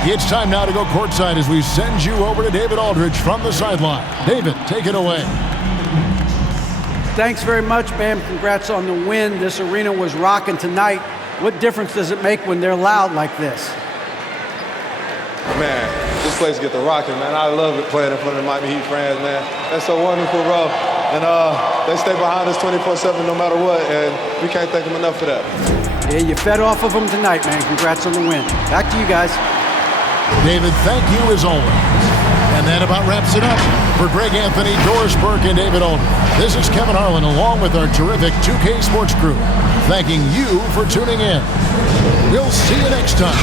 It's time now to go courtside as we send you over to David Aldridge from the sideline. David, take it away. Thanks very much, Bam. Congrats on the win. This arena was rocking tonight. What difference does it make when they're loud like this? Man, this place get the rocking, man. I love it playing in front of the Miami Heat fans, man. That's so wonderful, bro. And they stay behind us 24/7 no matter what, and we can't thank them enough for that. Yeah, you fed off of them tonight, man. Congrats on the win. Back to you guys. David, thank you as always. And that about wraps it up. For Greg Anthony, Doris Burke, and David Aldridge, this is Kevin Harlan along with our terrific 2K Sports crew, thanking you for tuning in. We'll see you next time.